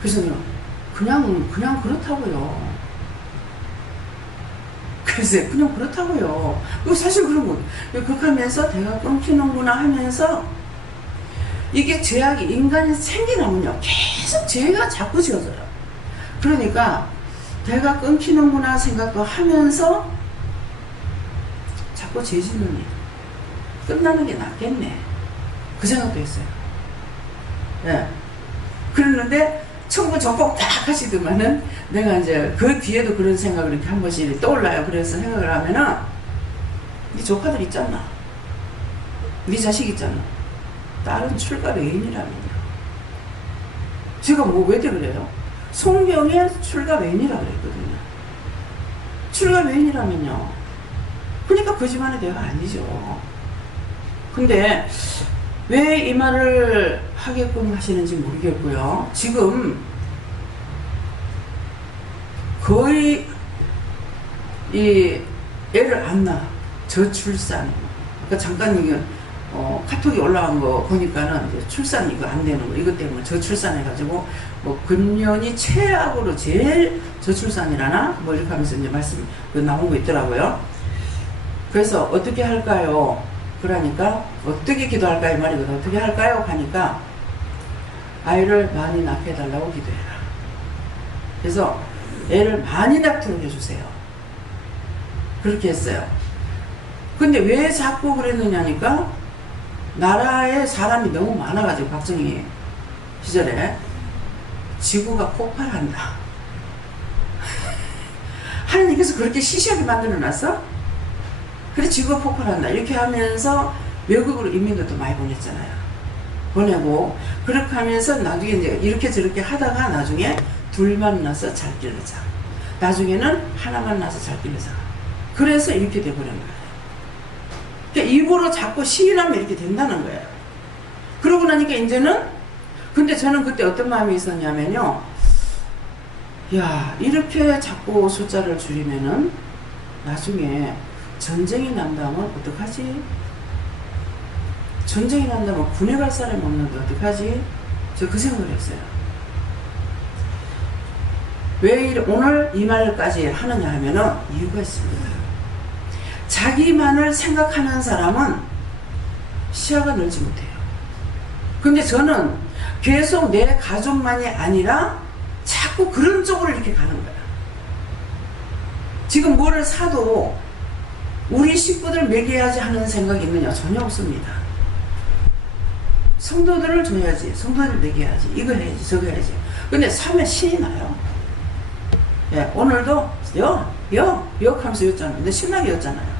그래서 그냥 그렇다고요. 글쎄, 그냥 그렇다고요. 사실 그런 거. 그렇게 하면서 대가 끊기는구나 하면서, 이게 죄악이 인간이 생기나면요, 계속 죄가 자꾸 지어져요. 그러니까 대가 끊기는구나 생각도 하면서 자꾸 죄 짓는 일 끝나는 게 낫겠네, 그 생각도 했어요. 네. 그랬는데 천국 정복 딱 하시더만은 내가 이제 그 뒤에도 그런 생각을 이렇게 한 번씩 떠올라요. 그래서 생각을 하면은, 네 조카들 있잖아, 네 자식 있잖아, 딸은 출가 외인이라면요. 제가 뭐 왜 그래요? 성경에 출가 외인이라 그랬거든요. 출가 외인이라면요. 그러니까 그 집안의 대가 아니죠. 근데 왜 이 말을 하게끔 하시는지 모르겠고요. 지금 거의 이 애를 안 낳아. 저출산. 그러니까 잠깐 이게 카톡이 올라간 거 보니까는 이제 출산 이거 안 되는 거, 이것 때문에 저출산 해가지고 뭐 금년이 최악으로 제일 저출산이라나 뭐 이렇게 하면서 이제 말씀 나온 거 있더라고요. 그래서 어떻게 할까요? 그러니까 어떻게 기도할까요? 말이거든. 어떻게 할까요? 하니까 아이를 많이 낳게 해달라고 기도해라. 그래서 애를 많이 낳도록 해주세요. 그렇게 했어요. 근데 왜 자꾸 그랬느냐니까, 나라에 사람이 너무 많아가지고 박정희 시절에 지구가 폭발한다. 하나님께서 그렇게 시시하게 만들어놨어? 그래, 지구가 폭발한다. 이렇게 하면서 외국으로 인민들도 많이 보냈잖아요. 보내고, 그렇게 하면서 나중에 이제 이렇게 저렇게 하다가 나중에 둘만 나서 잘 길러자. 나중에는 하나만 나서 잘 길러자. 그래서 이렇게 돼버린 거예요. 그러니까 입으로 자꾸 시인하면 이렇게 된다는 거예요. 그러고 나니까 이제는, 근데 저는 그때 어떤 마음이 있었냐면요. 야, 이렇게 자꾸 숫자를 줄이면은 나중에 전쟁이 난다면 어떡하지? 전쟁이 난다면 군에 갈 사람이 없는데 어떡하지? 저 그 생각을 했어요. 왜 오늘 이 말까지 하느냐 하면은 이유가 있습니다. 자기만을 생각하는 사람은 시야가 넓지 못해요. 근데 저는 계속 내 가족만이 아니라 자꾸 그런 쪽으로 이렇게 가는 거야. 지금 뭐를 사도 우리 식구들 먹여야지 하는 생각이 있느냐? 전혀 없습니다. 성도들을 줘야지, 성도들 먹여야지, 이거 해야지, 저거 해야지. 근데 사면 신이 나요. 예, 오늘도 역 하면서 였잖아요. 근데 신나게 였잖아요.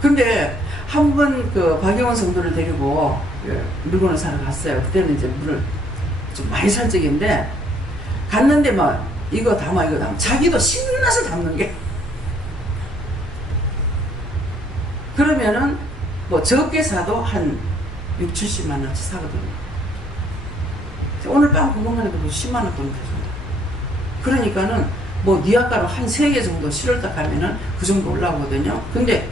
근데 한 번 그 박영원 성도를 데리고 물건을 사러 갔어요. 그때는 이제 물을 좀 많이 살 적인데 갔는데 막 이거 담아 자기도 신나서 담는 게 그러면은 뭐 적게 사도 한 6, 70만 원치 사거든요. 오늘 빵 그것만 해도 10만 원 돈 되잖아. 그러니까는 뭐 니아가로 한 3개 정도 7월달 가면은 그 정도 올라오거든요. 근데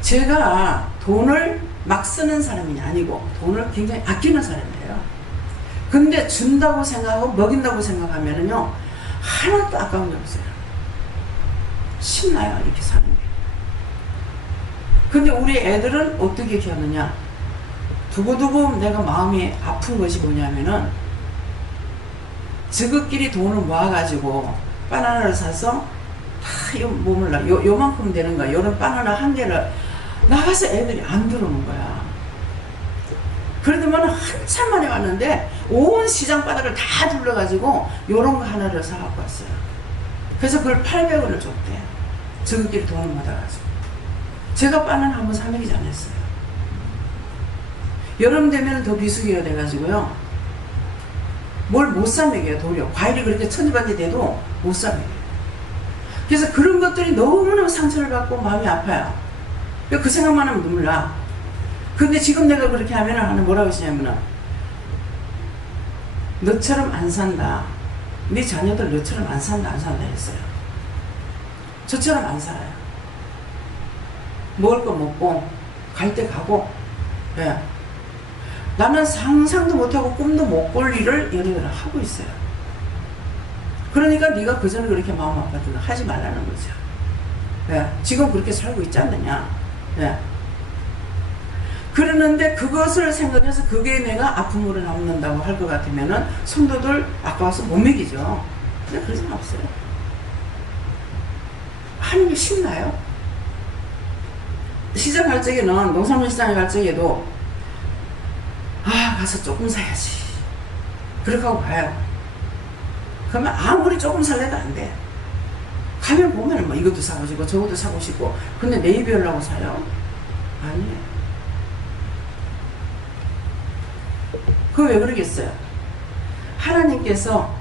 제가 돈을 막 쓰는 사람이 아니고 돈을 굉장히 아끼는 사람이에요. 근데 준다고 생각하고 먹인다고 생각하면은요 하나도 아까운 게 없어요. 신나요 이렇게 사는 게. 근데 우리 애들은 어떻게 키웠느냐? 두고두고 내가 마음이 아픈 것이 뭐냐면은 저것끼리 돈을 모아가지고 바나나를 사서 다 요만큼 되는 거야. 요런 바나나 한 개를 나가서 애들이 안 들어오는 거야. 그러더만 한참 만에 왔는데 온 시장 바닥을 다 둘러가지고 요런 거 하나를 사갖고 왔어요. 그래서 그걸 800원을 줬대. 저것끼리 돈을 모아가지고. 제가 바나나 한번 사 먹이지 않았어요. 여름 되면 더 비수기가 돼가지고요. 뭘 못 사 먹여요, 도리어. 과일이 그렇게 천지반지 돼도 못 사 먹여요. 그래서 그런 것들이 너무너무 상처를 받고 마음이 아파요. 그 생각만 하면 눈물 나. 근데 지금 내가 그렇게 하면 하는 뭐라고 하시냐면은 너처럼 안 산다. 네 자녀들 너처럼 안 산다 했어요. 저처럼 안 살아요. 먹을 거 먹고 갈 때 가고. 예. 나는 상상도 못하고 꿈도 못 꿀 일을 얘네들은 하고 있어요. 그러니까 네가 그전에 그렇게 마음 아팠던 하지 말라는 거죠. 예. 지금 그렇게 살고 있지 않느냐. 예. 그러는데 그것을 생각해서 그게 내가 아픔으로 남는다고 할 것 같으면은 성도들 아까워서 못 먹이죠. 근데 그런 건 없어요. 하는 게 신나요. 시장 갈 적에는 농산물 시장에 갈 적에도 가서 조금 사야지 그렇게 하고 가요. 그러면 아무리 조금 살래도 안 돼. 가면 보면 뭐 이것도 사고 싶고 저것도 사고 싶고 근데 내 입이 하려고 사요? 아니에요. 그거 왜 그러겠어요? 하나님께서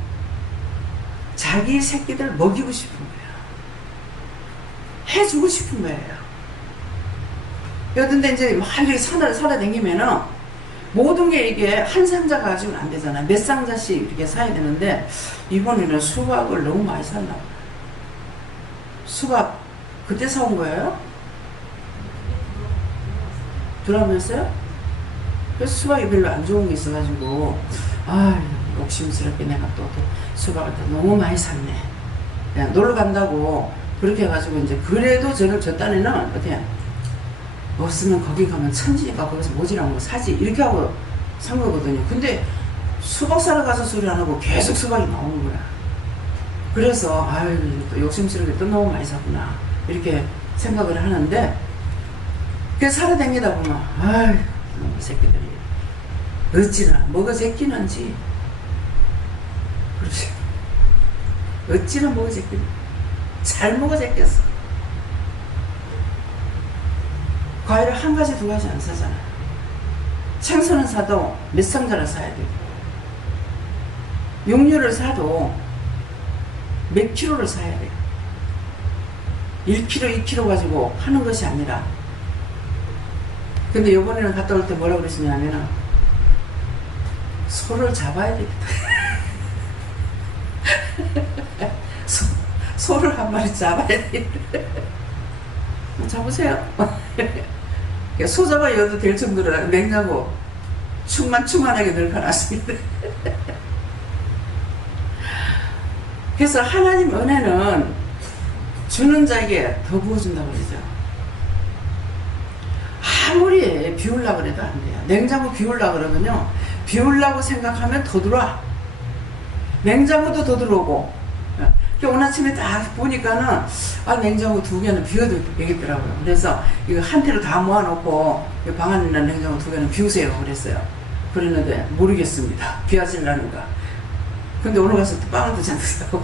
자기 새끼들 먹이고 싶은 거예요. 해주고 싶은 거예요. 그런데 이제 막 이렇게 살아다니면은 모든 게 이게 한 상자 가지고는 안 되잖아. 몇 상자씩 이렇게 사야 되는데 이번에는 수박을 너무 많이 샀나 봐요. 수박 그때 사온 거예요? 들어오면서요? 그래서 수박이 별로 안 좋은 게 있어가지고 욕심스럽게 내가 또 수박을 너무 많이 샀네. 그냥 놀러 간다고 그렇게 해가지고 이제 그래도 저 딴에는 어떻게 없으면 거기 가면 천지니까 거기서 모지라는 거 사지 이렇게 하고 산 거거든요. 근데 수박 사러 가서 소리 안 하고 계속 수박이 나오는 거야. 그래서 또 욕심스럽게 또 너무 많이 샀구나 이렇게 생각을 하는데 그래서 살아다니다 보면 이 새끼들이 어찌나 먹어 제끼는지 그러지. 어찌나 먹어 제끼는지 잘 먹어 제꼈어. 과일을 한 가지 두 가지 안 사잖아요. 생선을 사도 몇 상자를 사야 되고 육류를 사도 몇 킬로를 사야 돼요. 1kg, 2kg 가지고 하는 것이 아니라. 근데 요번에는 갔다 올 때 뭐라고 그러시냐면 소를 잡아야 되겠다. 소를 한 마리 잡아야 되겠다. 잡으세요. 소 잡아여도 될 정도로 냉장고 충만하게 늙어놨습니다. 그래서 하나님 은혜는 주는 자에게 더 부어준다고 그러죠. 아무리 비우려고 그래도 안 돼요. 냉장고 비우려고 그러면요 비우려고 생각하면 더 들어와. 냉장고도 더 들어오고. 오늘 아침에 딱 보니까는 냉장고 2개는 비워도 되겠더라고요. 그래서 이거 한 태로 다 모아놓고 방 안에 있는 냉장고 2개는 비우세요 그랬어요. 그랬는데 모르겠습니다. 비워질라는가. 근데 오늘 가서 또 빵을 두 잔 드세요.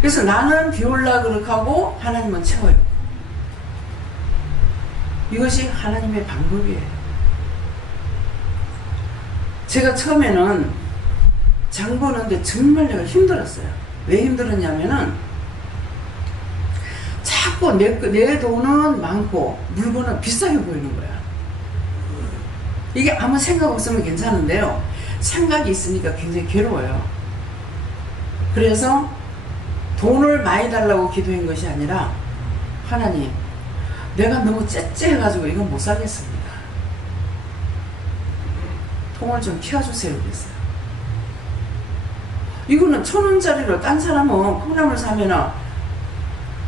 그래서 나는 비울라 그렇게 하고 하나님은 채워요. 이것이 하나님의 방법이에요. 제가 처음에는 장 보는데 정말 내가 힘들었어요. 왜 힘들었냐면은 자꾸 내 돈은 많고 물건은 비싸게 보이는 거야. 이게 아무 생각 없으면 괜찮은데요. 생각이 있으니까 굉장히 괴로워요. 그래서 돈을 많이 달라고 기도한 것이 아니라 하나님, 내가 너무 째째해가지고 이건 못 사겠습니다. 통을 좀 키워주세요 그랬어요. 이거는 1,000원짜리로 딴 사람은 콩나물 사면은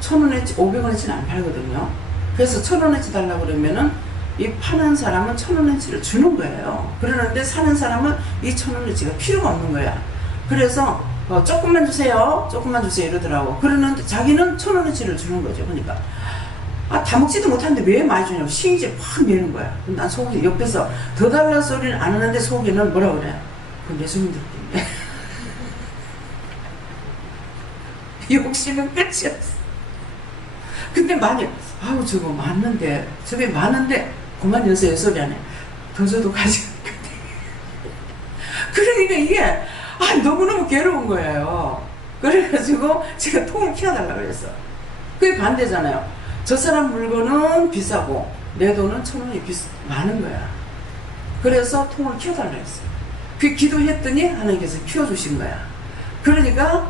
1,000원어치 500원어치는 안 팔거든요. 그래서 1,000원어치 달라고 그러면은 이 파는 사람은 1,000원어치를 주는 거예요. 그러는데 사는 사람은 이 1,000원어치가 필요가 없는 거야. 그래서 조금만 주세요 이러더라고. 그러는데 자기는 1,000원어치를 주는 거죠. 그러니까 다 먹지도 못하는데 왜 많이 주냐고 시이지 팍 내는 거야. 난 속이 옆에서 더 달라 소리는 안 하는데 속에는 뭐라 그래? 그 예수님들 때문에 욕심은 끝이 없어. 근데 만약 저거 많은데 저게 많은데 그만 여세요 소리 안 해. 더 줘도 가지고 그러니까 이게 너무너무 괴로운 거예요. 그래가지고 제가 통을 키워달라고 그랬어. 그게 반대잖아요. 저 사람 물건은 비싸고 내 돈은 1,000원이 많은 거야. 그래서 통을 키워달라고 했어요. 그 기도했더니 하나님께서 키워주신 거야. 그러니까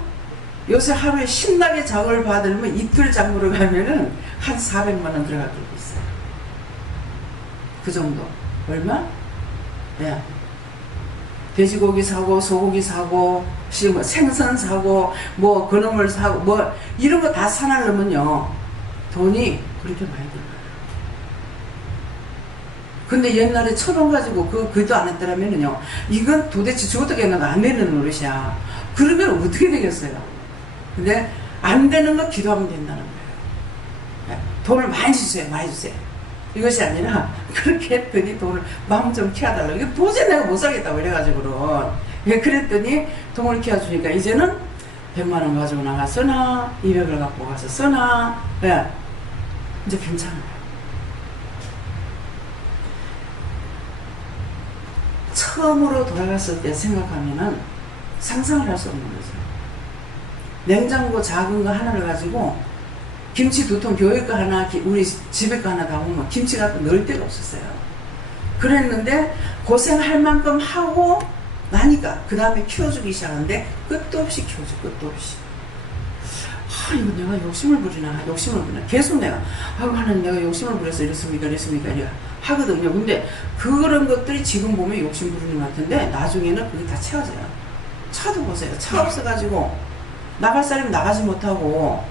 요새 하루에 신나게 장을 받으려면 이틀 장보러 가면은 한 400만 원 들어갈 때도 있어요. 그 정도. 얼마? 네. 돼지고기 사고 소고기 사고 생선 사고 그놈을 사고 이런 거 다 사놓으면요 돈이 그렇게 많이 들어요. 근데 옛날에 1,000원 가지고 그도 안 했더라면요 이건 도대체 죽어도 걔는 안 되는 노릇이야. 그러면 어떻게 되겠어요? 근데 안 되는 거 기도하면 된다는 거예요. 돈을 많이 주세요. 이것이 아니라 그렇게 했더니 돈을 마음 좀 키워달라고. 이거 도저히 내가 못 살겠다고 이래가지고는. 그랬더니 돈을 키워주니까 이제는 100만 원 가지고 나가 쓰나 200을 갖고 가서 쓰나 이제 괜찮아요. 처음으로 돌아갔을 때 생각하면은 상상을 할 수 없는 거죠. 냉장고 작은 거 하나를 가지고 김치 2통 교회 거 하나 우리 집에 거 하나 담으면 김치가 넣을 데가 없었어요. 그랬는데 고생할 만큼 하고 나니까 그 다음에 키워주기 시작하는데 끝도 없이 키워줘. 끝도 없이. 이거 내가 욕심을 부리나 계속 내가 하나님 내가 욕심을 부려서 이렇습니까 이래 하거든요. 근데 그런 것들이 지금 보면 욕심 부리는 것 같은데 나중에는 그게 다 채워져요. 차도 보세요. 차 없어가지고 나갈 사람이 나가지 못하고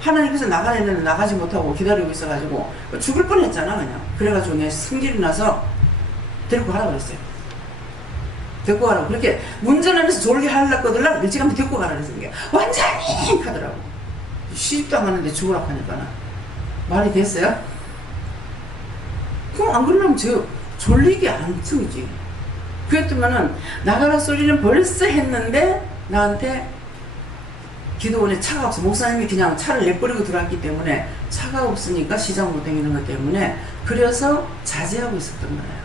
하나님께서 나가려는 나가지 못하고 기다리고 있어가지고 죽을 뻔했잖아 그냥. 그래가지고 내가 승질이 나서 데리고 가라고 그랬어요. 데리고 가라고. 그렇게 운전하면서 졸게 하려거든 일찌감치 데리고 가라고 그랬어요. 완전히 하더라고. 시집도 안 가는데 죽으라고 하니까 말이 됐어요? 그럼 안 그러려면 저 졸리게 안 쓰지. 그랬더만은 나가라 소리는 벌써 했는데 나한테 기도원에 차가 없어. 목사님이 그냥 차를 내버리고 들어왔기 때문에 차가 없으니까 시장 못 다니는 것 때문에 그래서 자제하고 있었던 거예요.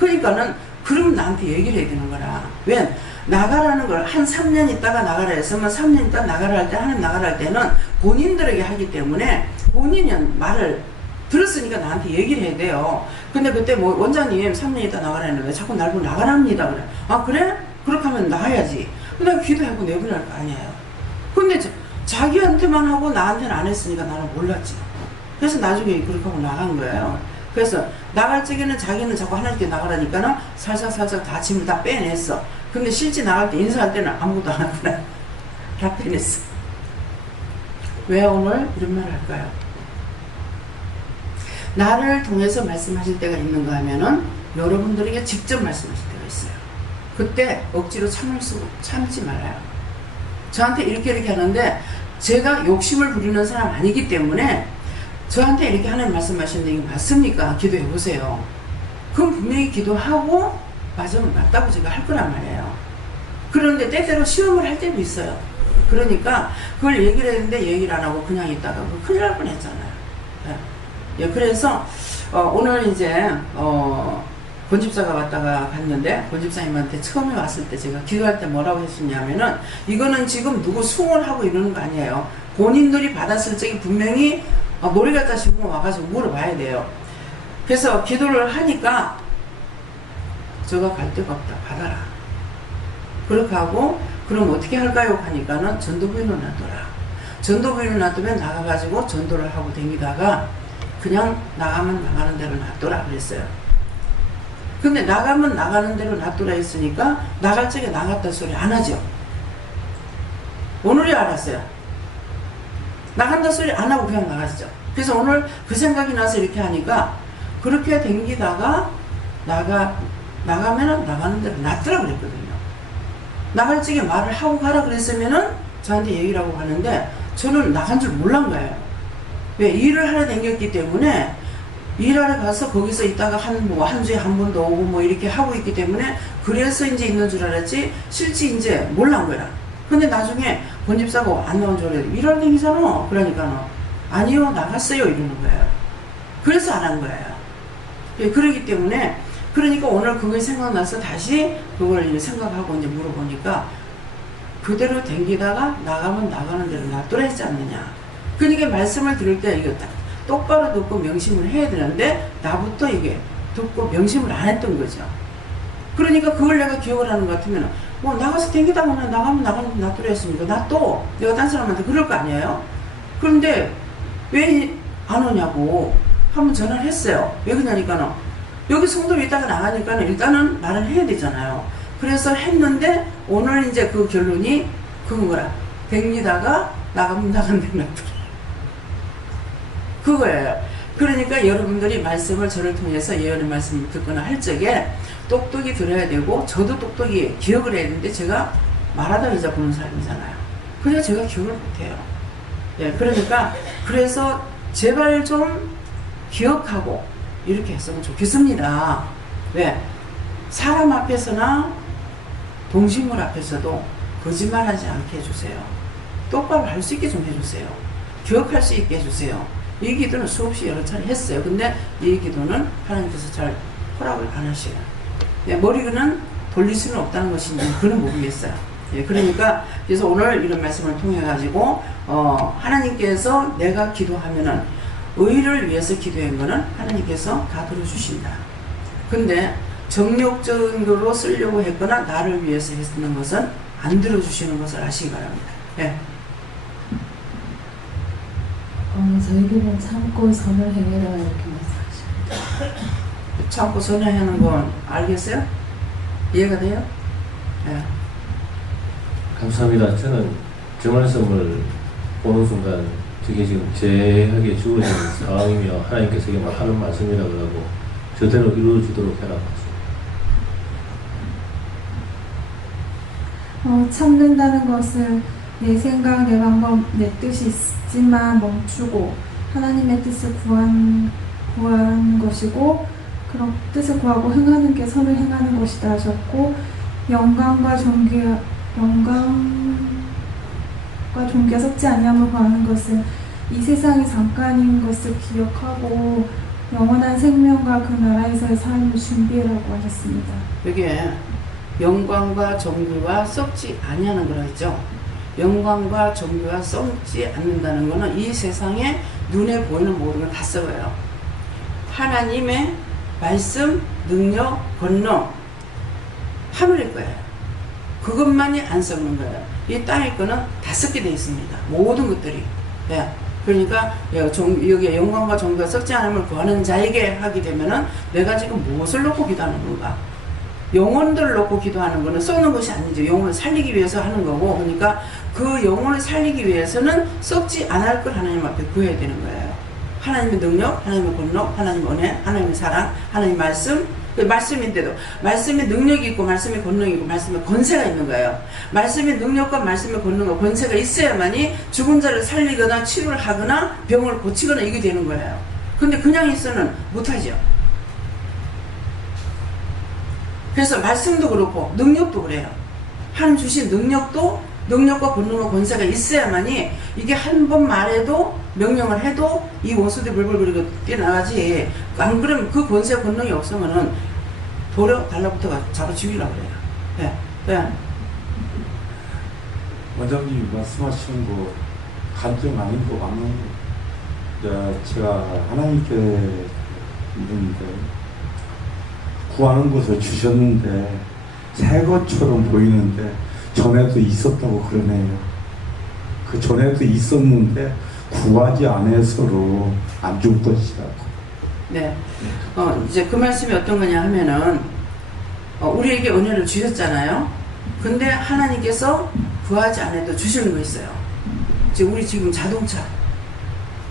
그러니까는 그럼 나한테 얘기를 해야 되는 거라. 왜? 나가라는 걸 한 3년 있다가 나가라 했으면 3년 있다가 나가라 할 때 하나님 나가라 할 때는 본인들에게 하기 때문에 본인이 말을 들었으니까 나한테 얘기를 해야 돼요. 근데 그때 원장님 3년 있다 나가라 했는데 왜 자꾸 날 보고 나가랍니다 그래. 그래? 그렇게 하면 나가야지. 내가 기도하고 내보낼 거 아니에요. 근데 자기한테만 하고 나한테는 안 했으니까 나는 몰랐지. 그래서 나중에 그렇게 하고 나간 거예요. 그래서 나갈 적에는 자기는 자꾸 하나님께 나가라니까는 살살 다 짐을 다 빼냈어. 근데 실제 나갈 때 인사할 때는 아무것도 안 하구나. 다 빼냈어. 왜 오늘 이런 말을 할까요? 나를 통해서 말씀하실 때가 있는가 하면은 여러분들에게 직접 말씀하실 때가 있어요. 그때 억지로 참지 말아요. 저한테 이렇게 하는데 제가 욕심을 부리는 사람 아니기 때문에 저한테 이렇게 하나님 말씀하시는데 이게 맞습니까? 기도해 보세요. 그럼 분명히 기도하고 맞으면 맞다고 제가 할 거란 말이에요. 그런데 때때로 시험을 할 때도 있어요. 그러니까 그걸 얘기를 했는데 얘기를 안 하고 그냥 있다가 큰일 날 뻔했잖아요. 예, 그래서 오늘 이제 권집사가 왔다가 갔는데 권집사님한테 처음에 왔을 때 제가 기도할 때 뭐라고 했었냐면은 이거는 지금 누구 수원하고 이러는 거 아니에요. 본인들이 받았을 적에 분명히 머리 갖다 짚고 와가지고 물어봐야 돼요. 그래서 기도를 하니까 저가 갈 데가 없다. 받아라. 그렇게 하고 그럼 어떻게 할까요? 하니까는 전도부인을 놔둬라. 전도부인을 놔두면 나가가지고 전도를 하고 다니다가 그냥 나가면 나가는 대로 놔둬라 그랬어요. 근데 나가면 나가는 대로 놔두라 했으니까 나갈 적에 나갔다 소리 안 하죠. 오늘이 알았어요. 나간다 소리 안 하고 그냥 나갔죠. 그래서 오늘 그 생각이 나서 이렇게 하니까 그렇게 댕기다가 나가면은 나가는 대로 놔두라 그랬거든요. 나갈 적에 말을 하고 가라 그랬으면은 저한테 얘기를 하고 가는데 저는 나간 줄 몰란 거예요. 왜? 일을 하러 댕겼기 때문에 일하러 가서 거기서 있다가 한 주에 한 번도 오고 뭐 이렇게 하고 있기 때문에 그래서 이제 있는 줄 알았지 실제 이제 몰란 거야. 근데 나중에 권집사가 안 나온 줄 알았는데 일하러 댕기잖아. 그러니까 아니요 나갔어요 이러는 거예요. 그래서 안 한 거예요. 예, 그러기 때문에 그러니까 오늘 그게 생각나서 다시 그걸 이제 생각하고 이제 물어보니까 그대로 댕기다가 나가면 나가는 대로 놔두라 했지 않느냐. 그러니까 말씀을 들을 때 이거 딱 똑바로 듣고 명심을 해야 되는데 나부터 이게 듣고 명심을 안 했던 거죠. 그러니까 그걸 내가 기억을 하는 것 같으면 뭐 나가서 댕기다가 나가면 나가는 대로 놔두라 했으니까 나 또 내가 딴 사람한테 그럴 거 아니에요. 그런데 왜 안 오냐고 한번 전화를 했어요. 왜 그러냐니까는 여기 성도로 있다가 나가니까는 일단은 말을 해야 되잖아요. 그래서 했는데 오늘 이제 그 결론이 그건 거라. 댕기다가 나가면 나가는 대로 놔두라. 그거예요. 그러니까 여러분들이 말씀을 저를 통해서 예언의 말씀을 듣거나 할 적에 똑똑히 들어야 되고 저도 똑똑히 기억을 해야 되는데 제가 말하다 의자 보는 사람이잖아요. 그래서 제가 기억을 못해요. 예, 그러니까 그래서 제발 좀 기억하고 이렇게 했으면 좋겠습니다. 왜? 사람 앞에서나 동식물 앞에서도 거짓말하지 않게 해주세요. 똑바로 할 수 있게 좀 해주세요. 기억할 수 있게 해주세요. 이 기도는 수없이 여러 차례 했어요. 근데 이 기도는 하나님께서 잘 허락을 안 하시고 예, 머리는 돌릴 수는 없다는 것인지 그는 모르겠어요. 예, 그러니까 그래서 오늘 이런 말씀을 통해 가지고 하나님께서 내가 기도하면은 의를 위해서 기도한 거는 하나님께서 다 들어주신다. 근데 정욕적으로 쓰려고 했거나 나를 위해서 했는 것은 안 들어주시는 것을 아시기 바랍니다. 예. 저에게는 참고 선을 행해라 이렇게 말씀하십니다. 참고 선행하는 건 알겠어요? 이해가 돼요? 예. 감사합니다. 저는 저 말씀을 보는 순간 저게 지금 제에게 주어진 상황이며 하나님께서 이게 하는 말씀이라고 하고 저대로 이루어지도록 해라. 참는다는 것은 내 생각, 내 방법, 내 뜻이 있지만 멈추고 하나님의 뜻을 구하는 것이고 그런 뜻을 구하고 행하는 게 선을 행하는 것이다 하셨고 영광과 존귀가 섞지 아니함을 구하는 것은 이 세상이 잠깐인 것을 기억하고 영원한 생명과 그 나라에서의 삶을 준비해라고 하셨습니다. 여기에 영광과 존귀와 썩지 아니하는 거라 했죠. 영광과 존귀가 썩지 않는다는 것은 이 세상에 눈에 보이는 모든 걸 다 썩어요. 하나님의 말씀, 능력, 권능 하늘일 거예요. 그것만이 안 썩는 거예요. 이 땅의 거는 다 썩게 되어 있습니다. 모든 것들이. 예. 그러니까 여기 영광과 존귀가 썩지 않음을 구하는 자에게 하게 되면은 내가 지금 무엇을 놓고 기도하는 건가? 영혼들을 놓고 기도하는 거는 썩는 것이 아니죠. 영혼을 살리기 위해서 하는 거고, 그러니까 그 영혼을 살리기 위해서는 썩지 않을 걸 하나님 앞에 구해야 되는 거예요. 하나님의 능력, 하나님의 권능, 하나님의 은혜, 하나님의 사랑, 하나님의 말씀, 그 말씀인데도 말씀에 능력이 있고 말씀에 권능이 있고 말씀에 권세가 있는 거예요. 말씀의 능력과 말씀의 권능과 권세가 있어야만이 죽은 자를 살리거나 치료를 하거나 병을 고치거나 이게 되는 거예요. 근데 그냥 있어는 못하죠. 그래서 말씀도 그렇고 능력도 그래요. 하나님 주신 능력과 권능과 권세가 있어야만이 이게 한 번 말해도 명령을 해도 이 원수들이 벌벌거리고 뛰어나가지. 안 그러면 그 권세 권능이 없으면은 돌아 달라붙어가 잡아 죽이려고 그래요. 네. 네. 원장님이 말씀하시는 거 간증 아닌 거 맞는 거. 제가 하나님께 묻는데 구하는 것을 주셨는데 새 것처럼 보이는데 전에도 있었다고 그러네요. 그 전에도 있었는데 구하지 않아서로 안 줄 것이라고. 네. 이제 그 말씀이 어떤 거냐 하면은 우리에게 은혜를 주셨잖아요. 근데 하나님께서 구하지 않아도 주시는 거 있어요. 지금 우리 지금 자동차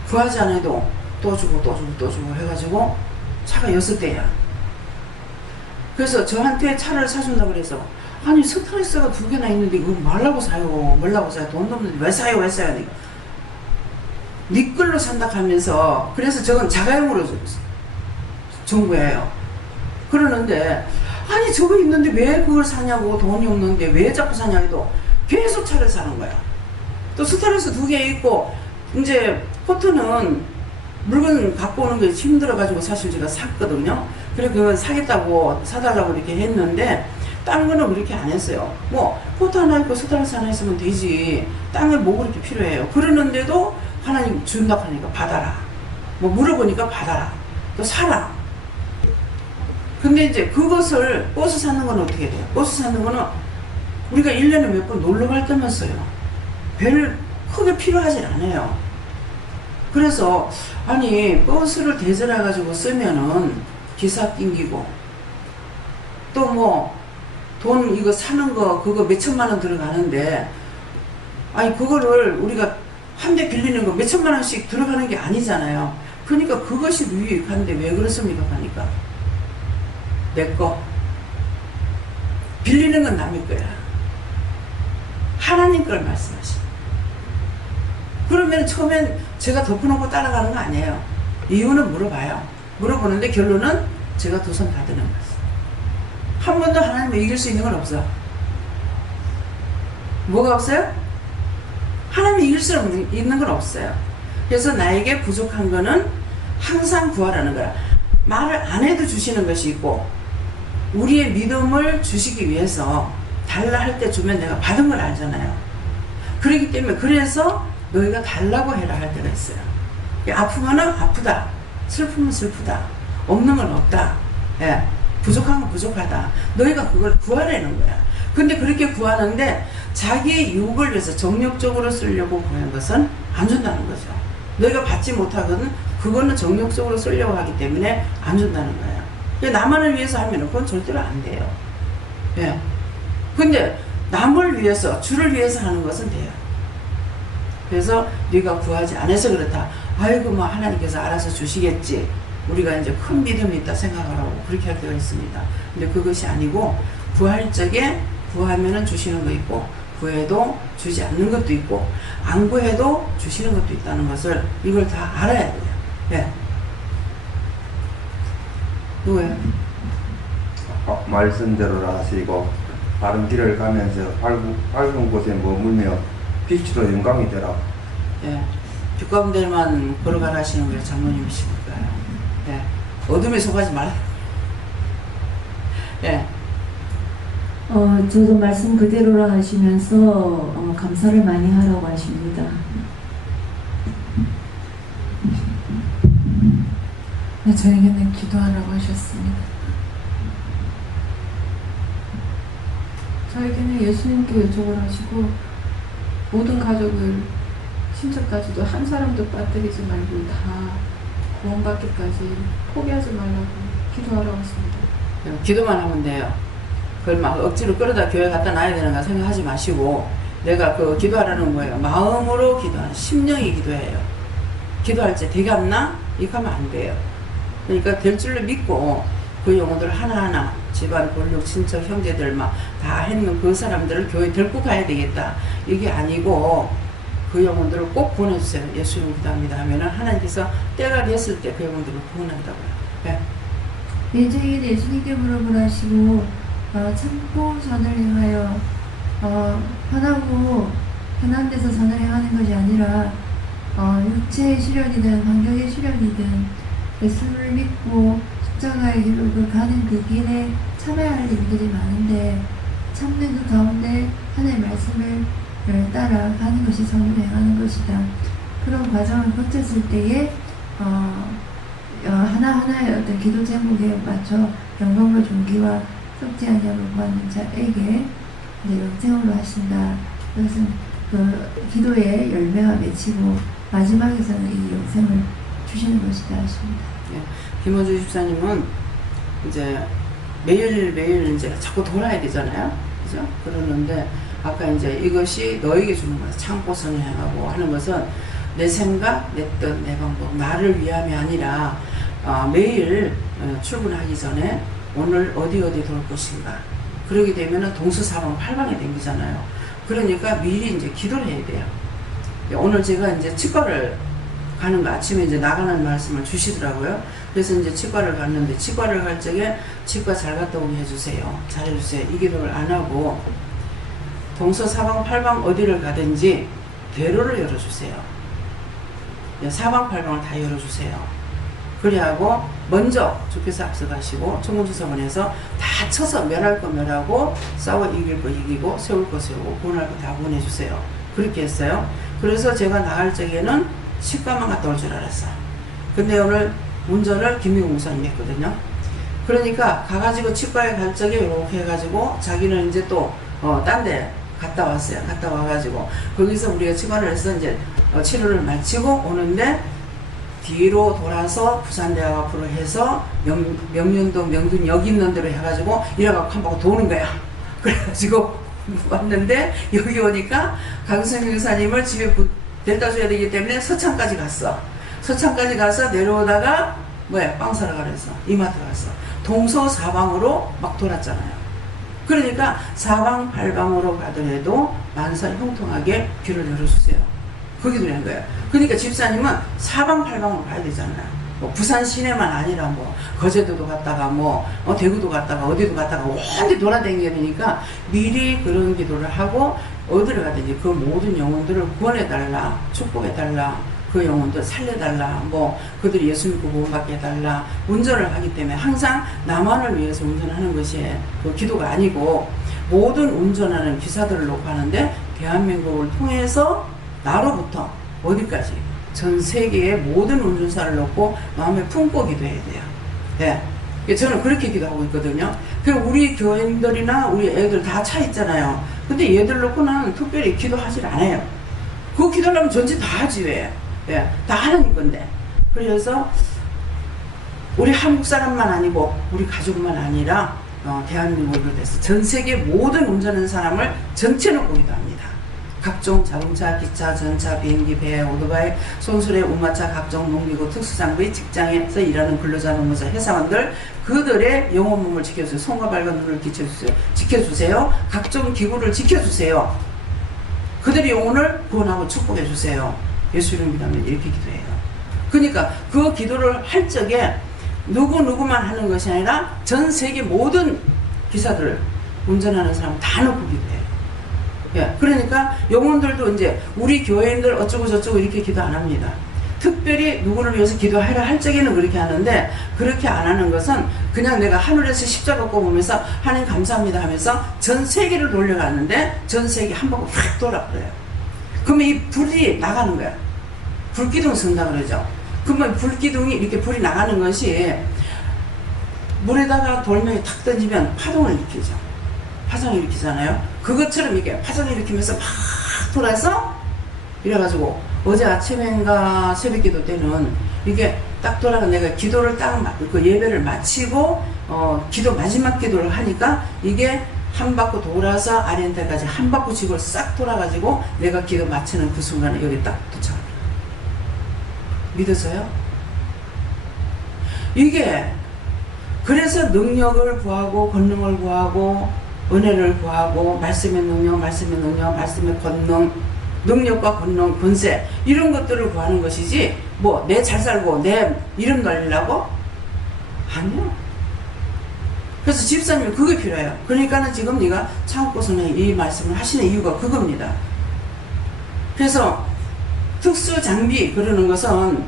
구하지 않아도 또 주고 또 주고 또 주고 해가지고 차가 6대야. 그래서 저한테 차를 사준다고 그래서 아니 스트레스가 2개나 있는데 이거 말라고 사요. 돈도 없는데 왜 사요? 네 끌로 산다 하면서 그래서 저건 자가용으로 준 거예요. 그러는데 아니 저거 있는데 왜 그걸 사냐고 돈이 없는데 왜 자꾸 사냐 해도 계속 차를 사는 거야. 또 스트레스 2개 있고 이제 포트는 물건 갖고 오는 게 힘들어가지고 사실 제가 샀거든요. 그래 그걸 사겠다고 사달라고 이렇게 했는데 딴 거는 그렇게 안 했어요. 뭐 포트 하나 있고 스트레스 하나 있으면 되지. 딴 게 뭐 그렇게 필요해요. 그러는데도 하나님 준다고 하니까 받아라. 뭐 물어보니까 받아라. 또 사라. 근데 이제 그것을 버스 사는 건 어떻게 돼요? 버스 사는 거는 우리가 1년에 몇 번 놀러 갈 때만 써요. 별 크게 필요하진 않아요. 그래서 아니 버스를 대절해 가지고 쓰면은 기사 낑기고 또 뭐 돈 이거 사는 거 그거 몇천만 원 들어가는데 아니 그거를 우리가 한 대 빌리는 거 몇천만 원씩 들어가는 게 아니잖아요. 그러니까 그것이 유익한데 왜 그렇습니까? 하니까 내 거 빌리는 건 남의 거야. 하나님 걸 말씀하시. 그러면 처음엔 제가 덮어놓고 따라가는 거 아니에요. 이유는 물어봐요. 물어보는데 결론은 제가 두 손 다 드는 거예요. 한 번도 하나님을 이길 수 있는 건 없어. 뭐가 없어요? 하나님을 이길 수 있는 건 없어요. 그래서 나에게 부족한 거는 항상 구하라는 거야. 말을 안 해도 주시는 것이 있고 우리의 믿음을 주시기 위해서 달라 할 때 주면 내가 받은 걸 알잖아요. 그렇기 때문에 그래서 너희가 달라고 해라 할 때가 있어요. 아프면은 아프다. 슬프면 슬프다. 없는 건 없다. 예. 부족한 건 부족하다. 너희가 그걸 구하라는 거야. 근데 그렇게 구하는데 자기의 유혹을 위해서 정력적으로 쓰려고 구한 것은 안 준다는 거죠. 너희가 받지 못하거든 그거는 정력적으로 쓰려고 하기 때문에 안 준다는 거예요. 나만을 위해서 하면 그건 절대로 안 돼요. 예. 근데 남을 위해서 주를 위해서 하는 것은 돼요. 그래서 네가 구하지 않아서 그렇다. 아이고 뭐 하나님께서 알아서 주시겠지. 우리가 이제 큰 믿음이 있다 생각하라고 그렇게 할 때가 있습니다. 근데 그것이 아니고 구할 적에 구하면은 주시는 거 있고 구해도 주지 않는 것도 있고 안 구해도 주시는 것도 있다는 것을 이걸 다 알아야 돼요. 예. 누구예요? 말씀대로 하시고 바른 길을 가면서 밝은 곳에 머물며 빛으로 영광이 되라. 예. 빛 가운데만 걸어가라 하시는 게 장로님이시니까요. 예. 어둠에 속하지 말아요. 예. 저도 말씀 그대로라 하시면서 감사를 많이 하라고 하십니다. 네, 저에게는 기도하라고 하셨습니다. 저에게는 예수님께 요청을 하시고 모든 가족을 친척까지도 한 사람도 빠뜨리지 말고 다 구원받기까지 포기하지 말라고 기도하라고 했습니다. 기도만 하면 돼요. 그걸 막 억지로 끌어다 교회 갖다 놔야 되는가 생각하지 마시고 내가 그 기도하라는 거예요. 마음으로 기도하는 심령이 기도해요. 기도할 때 되겠나? 이거 하면 안 돼요. 그러니까 될 줄로 믿고 그 영혼들을 하나하나 집안 권력 친척 형제들 막 다 했는 그 사람들을 교회 데리고 가야 되겠다 이게 아니고 그 영혼들을 꼭 보내주세요. 예수 이름 기도합니다 하면은 하나님께서 때가 됐을 때 그 영혼들을 구원한다고요. 네. 예정인 예수님께 물어보라 하시고 참고 선을 행하여 편하고 편한 데서 선을 행하는 것이 아니라 육체의 시련이든 환경의 시련이든 예수를 믿고 십자가의 길로 가는 그 길에 참아야 할 일들이 많은데 참는 그 가운데 하나님의 말씀을 따라 가는 것이 선을 행하는 것이다. 그런 과정을 거쳤을 때에 하나하나의 어떤 기도 제목에 맞춰 영광과 존귀와 썩지 아니함을 구하는 자에게 영생으로 하신다. 그것은 그 기도의 열매가 맺히고 마지막에서는 이 영생을 주시는 것이다 하십니다. 네. 김원주 집사님은 이제 매일매일 이제 자꾸 돌아야 되잖아요. 그죠? 그러는데 아까 이제 이것이 너에게 주는 거야. 참고 선행하고 하는 것은 내 생각, 내 뜻, 내 방법, 나를 위함이 아니라 매일 출근하기 전에 오늘 어디 돌 것인가. 그러게 되면은 동서사방팔방에 댕기잖아요. 그러니까 미리 이제 기도를 해야 돼요. 오늘 제가 이제 치과를 가는 거 아침에 이제 나가는 말씀을 주시더라고요. 그래서 이제 치과를 갔는데 치과를 갈 적에 치과 잘 갔다 오게 해주세요. 잘해주세요. 이 기도를 안 하고 동서사방팔방 어디를 가든지 대로를 열어주세요. 사방팔방을 다 열어주세요. 그래하고 먼저 주께서 앞서가시고 천군지성원에서 다 쳐서 멸할 거 멸하고 싸워 이길 거 이기고 세울 거 세우고 구원할 거 다 구원해주세요. 그렇게 했어요. 그래서 제가 나갈 적에는 치과만 갔다 올 줄 알았어요. 근데 오늘 운전을 김미국 목사님이 했거든요. 그러니까 가가지고 치과에 갈 적에 이렇게 해가지고 자기는 이제 또 딴 데 갔다 왔어요. 갔다 와가지고 거기서 우리가 치과를 해서 이제 치료를 마치고 오는데 뒤로 돌아서 부산대학 앞으로 해서 명륜동 명둔역 있는 데로 해가지고 이래갖고 한 바퀴 도는 거야. 그래가지고 왔는데 여기 오니까 강성희 교사님을 집에 데려다 줘야 되기 때문에 서창까지 갔어. 서창까지 가서 내려오다가 빵 사러 가래서 이마트 갔어. 동서사방으로 막 돌았잖아요. 그러니까 사방팔방으로 가더라도 만사 형통하게 귀를 열어주세요. 거기도 낸 거예요. 그러니까 집사님은 사방팔방으로 가야 되잖아요. 뭐 부산 시내만 아니라 뭐 거제도도 갔다가 대구도 갔다가 어디도 갔다가 온데 돌아다녀야 되니까 미리 그런 기도를 하고 어디를 가든지 그 모든 영혼들을 구원해달라, 축복해달라, 그 영혼들 살려달라, 그들이 예수 믿고 구원받게 해달라, 운전을 하기 때문에 항상 나만을 위해서 운전하는 것이 그 기도가 아니고 모든 운전하는 기사들을 놓고 하는데 대한민국을 통해서 나로부터 어디까지 전 세계의 모든 운전사를 놓고 마음에 품고 기도해야 돼요. 네. 저는 그렇게 기도하고 있거든요. 우리 교인들이나 우리 애들 다 차 있잖아요. 근데 얘들 놓고는 특별히 기도하질 않아요. 그 기도하려면 전체 다 하지 왜? 예, 다 하는 건데. 그래서 우리 한국 사람만 아니고 우리 가족만 아니라 대한민국을 위해서 전 세계 모든 운전하는 사람을 전체 놓고 기도합니다. 각종 자동차, 기차, 전차, 비행기, 배, 오토바이, 손수레, 운마차, 각종 농기구, 특수장비, 직장에서 일하는 근로자, 노무자, 회사원들 그들의 영혼 몸을 지켜주세요. 손과 발과 눈을 지켜주세요. 각종 기구를 지켜주세요. 그들의 영혼을 구원하고 축복해주세요. 예수 이름 믿으면 이렇게 기도해요. 그러니까 그 기도를 할 적에 누구만 하는 것이 아니라 전 세계 모든 기사들을 운전하는 사람 다 놓고 기도해요. 예, 그러니까 영혼들도 이제 우리 교회인들 어쩌고 저쩌고 이렇게 기도 안 합니다. 특별히 누구를 위해서 기도하라 할 적에는 그렇게 하는데 그렇게 안 하는 것은 그냥 내가 하늘에서 십자가 꼽으면서 하나님 감사합니다 하면서 전 세계를 돌려가는데 전 세계 한 바퀴 확 돌아버려요. 그러면 이 불이 나가는 거야. 불기둥 선다 그러죠. 그러면 불기둥이 이렇게 불이 나가는 것이 물에다가 돌멩이 탁 던지면 파동을 일으키죠. 파장을 일으키잖아요. 그것처럼 이렇게 파장을 일으키면서 막 돌아서 이래가지고 어제 아침인가 새벽기도 때는 이게 딱 돌아가 내가 기도를 그 예배를 마치고 기도 마지막 기도를 하니까 이게 한 바퀴 돌아서 아리엔탈까지 한 바퀴 지구를 싹 돌아가지고 내가 기도 마치는 그 순간에 여기 딱 도착합니다. 믿으세요? 이게 그래서 능력을 구하고 권능을 구하고 은혜를 구하고 말씀의 능력, 말씀의 능력, 말씀의 권능, 능력과 권능, 권세 이런 것들을 구하는 것이지 뭐 내 잘 살고 내 이름 날리려고? 아니요. 그래서 집사님이 그게 필요해요. 그러니까는 지금 네가 창고서는 이 말씀을 하시는 이유가 그겁니다. 그래서 특수 장비 그러는 것은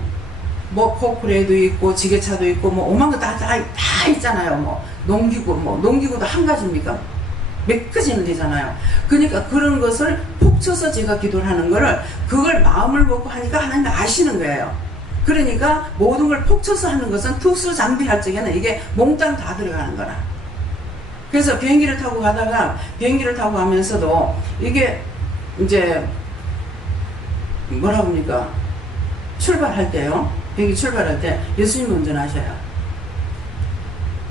뭐 포크레도 있고 지게차도 있고 뭐 오만 거 다 있잖아요. 뭐 농기구도 한 가지입니까? 몇 가지는 되잖아요. 그러니까 그런 것을 푹 쳐서 제가 기도를 하는 거를 그걸 마음을 먹고 하니까 하나님이 아시는 거예요. 그러니까 모든 걸 푹 쳐서 하는 것은 특수 장비 할 적에는 이게 몽땅 다 들어가는 거라. 그래서 비행기를 타고 가다가 비행기를 타고 가면서도 이게 이제 뭐라 합니까? 출발할 때요. 비행기 출발할 때 예수님 운전하셔요.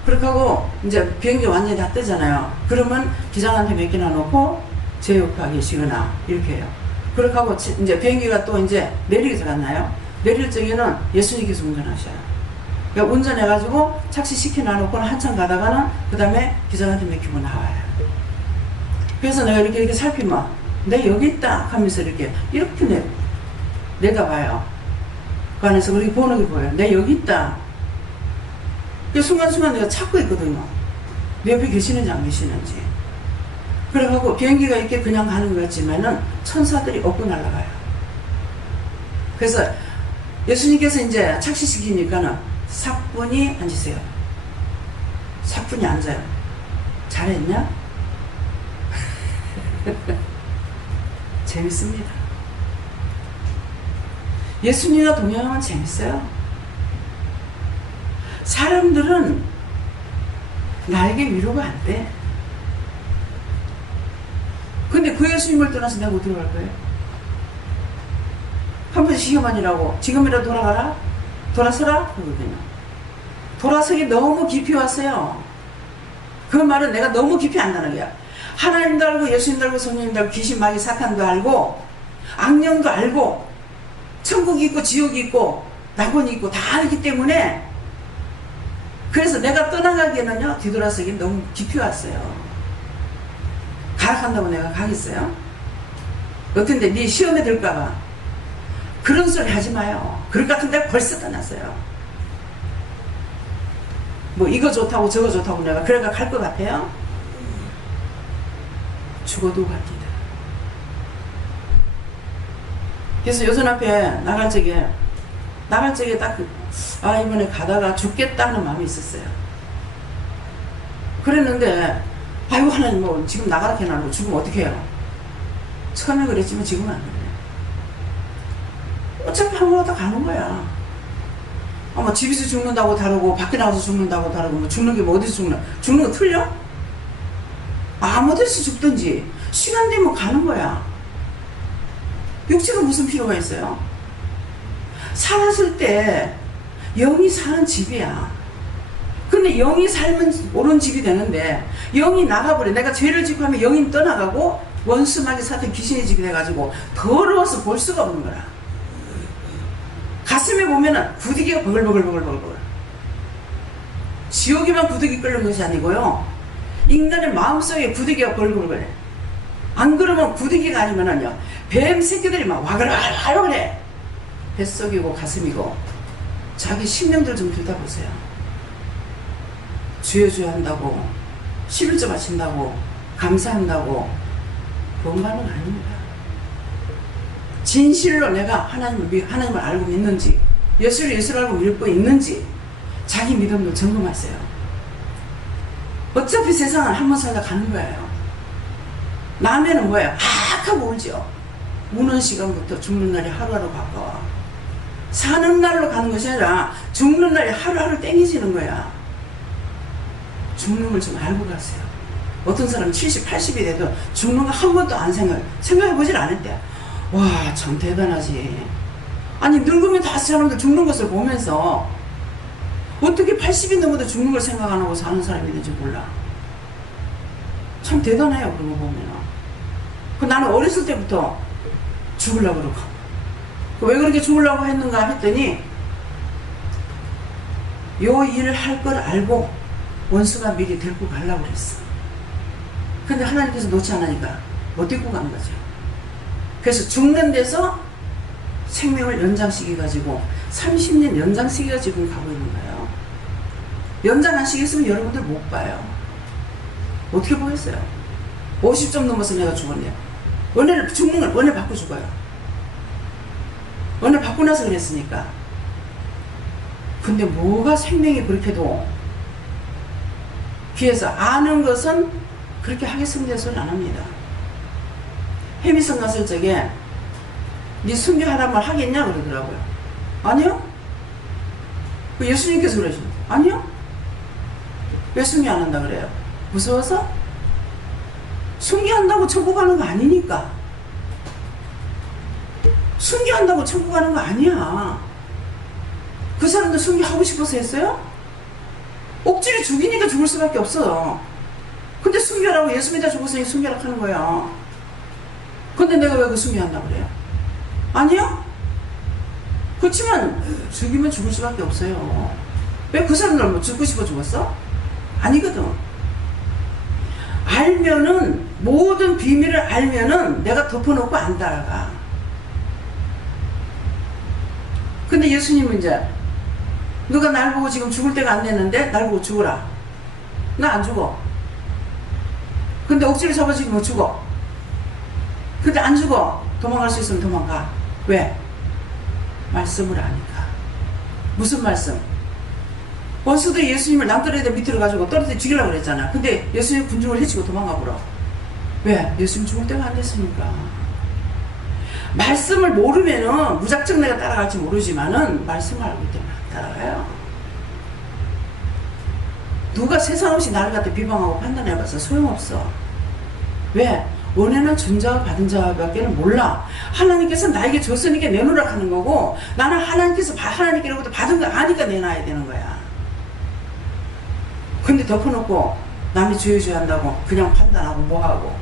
그렇게 하고 이제 비행기 완전히 다 뜨잖아요. 그러면 기장한테 맡겨놔 놓고 제 옆에 계시거나 이렇게 해요. 그렇게 하고 이제 비행기가 또 이제 내리게 들어갔나요? 내릴 적에는 예수님께서 운전하셔요. 그러니까 운전해가지고 착시 시켜놔 놓고는 한참 가다가는 그 다음에 기장한테 맡기고 나와요. 그래서 내가 이렇게 살피면 내 여기 있다 하면서 이렇게 내다봐요. 그 안에서 그렇게 보는 게 보여요. 내 여기 있다. 순간순간 내가 찾고 있거든요. 내 옆에 계시는지 안 계시는지. 그래갖고 비행기가 이렇게 그냥 가는 것 같지만은 천사들이 업고 날아가요. 그래서 예수님께서 이제 착시시키니까는 사뿐히 앉으세요. 사뿐히 앉아요. 잘했냐? 재밌습니다. 예수님과 동행하면 재밌어요. 사람들은 나에게 위로가 안 돼. 근데 그 예수님을 떠나서 내가 어디로 갈 거예요? 한 번 시험하니라고 지금이라도 돌아가라? 돌아서라? 그러거든요. 돌아서기 너무 깊이 왔어요. 그 말은 내가 너무 깊이 안다는 거야. 하나님도 알고 예수님도 알고 성령님도 알고 귀신 마귀 사탄도 알고 악령도 알고 천국이 있고 지옥이 있고 낙원이 있고 다 알기 때문에 그래서 내가 떠나가기에는요 뒤돌아서기 너무 깊이 왔어요. 가락한다고 내가 가겠어요? 어떤데 네 시험에 들까봐 그런 소리 하지 마요. 그럴 것 같은데 벌써 떠났어요. 뭐 이거 좋다고 저거 좋다고 내가 그래가 갈 것 같아요? 죽어도 갑니다. 그래서 요즘 앞에 나갈 적에 딱 이번에 가다가 죽겠다 하는 마음이 있었어요. 그랬는데 아이고 하나님 뭐 지금 나가라 해놔도 죽으면 어떻게 해요? 처음에 그랬지만 지금은 안 그래요. 어차피 아무거나 가는 거야. 뭐 집에서 죽는다고 다르고 밖에 나가서 죽는다고 다르고 뭐 죽는 게 뭐 어디서 죽는 거 틀려? 아무 데서 죽든지 시간 되면 가는 거야. 육체가 무슨 필요가 있어요? 살았을 때 영이 사는 집이야. 근데 영이 살면 옳은 집이 되는데 영이 나가버려. 내가 죄를 짓고 하면 영이 떠나가고 원수마귀 사탄 귀신의 집이 돼가지고 더러워서 볼 수가 없는 거라. 가슴에 보면은 구더기가 버글버글버글버글. 지옥에만 구더기 끓는 것이 아니고요. 인간의 마음속에 구더기가 버글버글. 안 그러면 구더기가 아니면은요. 뱀 새끼들이 막 와글와글와글해. 뱃속이고 가슴이고. 자기 신명들 좀 들여다보세요. 주여 한다고 11조 바친다고 감사한다고 그것만은 아닙니다. 진실로 내가 하나님을 알고 믿는지 예수를 알고 믿고 있는지 자기 믿음도 점검하세요. 어차피 세상은 한 번 살다 가는 거예요. 남에는 뭐예요? 하고 울죠. 우는 시간부터 죽는 날이 하루하루 가까워. 사는 날로 가는 것이 아니라 죽는 날이 하루하루 땡겨지는 거야. 죽는 걸 좀 알고 가세요. 어떤 사람은 70, 80이 돼도 죽는 거 한 번도 안 생각해보질 않았대. 와, 참 대단하지. 아니, 늙으면 다 사람들 죽는 것을 보면서 어떻게 80이 넘어도 죽는 걸 생각 안 하고 사는 사람이 있는지 몰라. 참 대단해요, 그런 거 보면. 나는 어렸을 때부터 죽으려고 그러고. 왜 그렇게 죽으려고 했는가 했더니 요 일을 할 걸 알고 원수가 미리 데리고 가려고 그랬어. 근데 하나님께서 놓지 않으니까 못 데리고 간 거죠. 그래서 죽는 데서 생명을 연장시켜가지고 30년 연장시켜가 지금 가고 있는 거예요. 연장 안 시켰으면 여러분들 못 봐요. 어떻게 보겠어요? 50점 넘어서 내가 죽었네요. 은혜를 죽는 걸 은혜 받고 죽어요. 은혜 받고 나서 그랬으니까. 근데 뭐가 생명이 그렇게도 귀해서 아는 것은 그렇게 하겠습니다 소리 안 합니다. 해미성 갔을 적에 네 순교하란 말 하겠냐 그러더라고요. 아니요. 그 예수님께서 그러시죠. 아니요. 왜 순교 안 한다 그래요? 무서워서? 순교한다고 천국 가는 거 아니니까. 순교한다고 천국 가는 거 아니야. 그 사람도 순교하고 싶어서 했어요? 억지로 죽이니까 죽을 수밖에 없어. 근데 순교라고 예수 믿어 죽었으니 순교라 하는 거야. 근데 내가 왜 그 순교한다고 그래요? 아니요? 그렇지만 죽이면 죽을 수밖에 없어요. 왜 그 사람들 뭐 죽고 싶어 죽었어? 아니거든. 알면은 모든 비밀을 알면은 내가 덮어놓고 안 따라가. 근데 예수님은 이제 누가 날 보고 지금 죽을 때가 안 됐는데 날 보고 죽어라. 나 안 죽어. 근데 억지로 잡아주면 죽어. 근데 안 죽어. 도망갈 수 있으면 도망가. 왜? 말씀을 아니까. 무슨 말씀? 원수들이 예수님을 남떨어져 밑으로 가지고 떨어져 죽이려고 그랬잖아. 근데 예수님 군중을 해치고 도망가 보라. 왜? 예수님 죽을 때가 안 됐으니까. 말씀을 모르면은 무작정 내가 따라갈지 모르지만은 말씀을 알고 때문에 따라가요. 누가 세상 없이 나를 갖다 비방하고 판단해봐서 소용없어. 왜? 원해는 준 자와 받은 자밖에 몰라. 하나님께서 나에게 줬으니까 내놓으라 하는 거고, 나는 하나님께서 하나님께로부터 받은 거 아니까 내놔야 되는 거야. 근데 덮어놓고 남이 주여줘야 한다고 그냥 판단하고 뭐하고.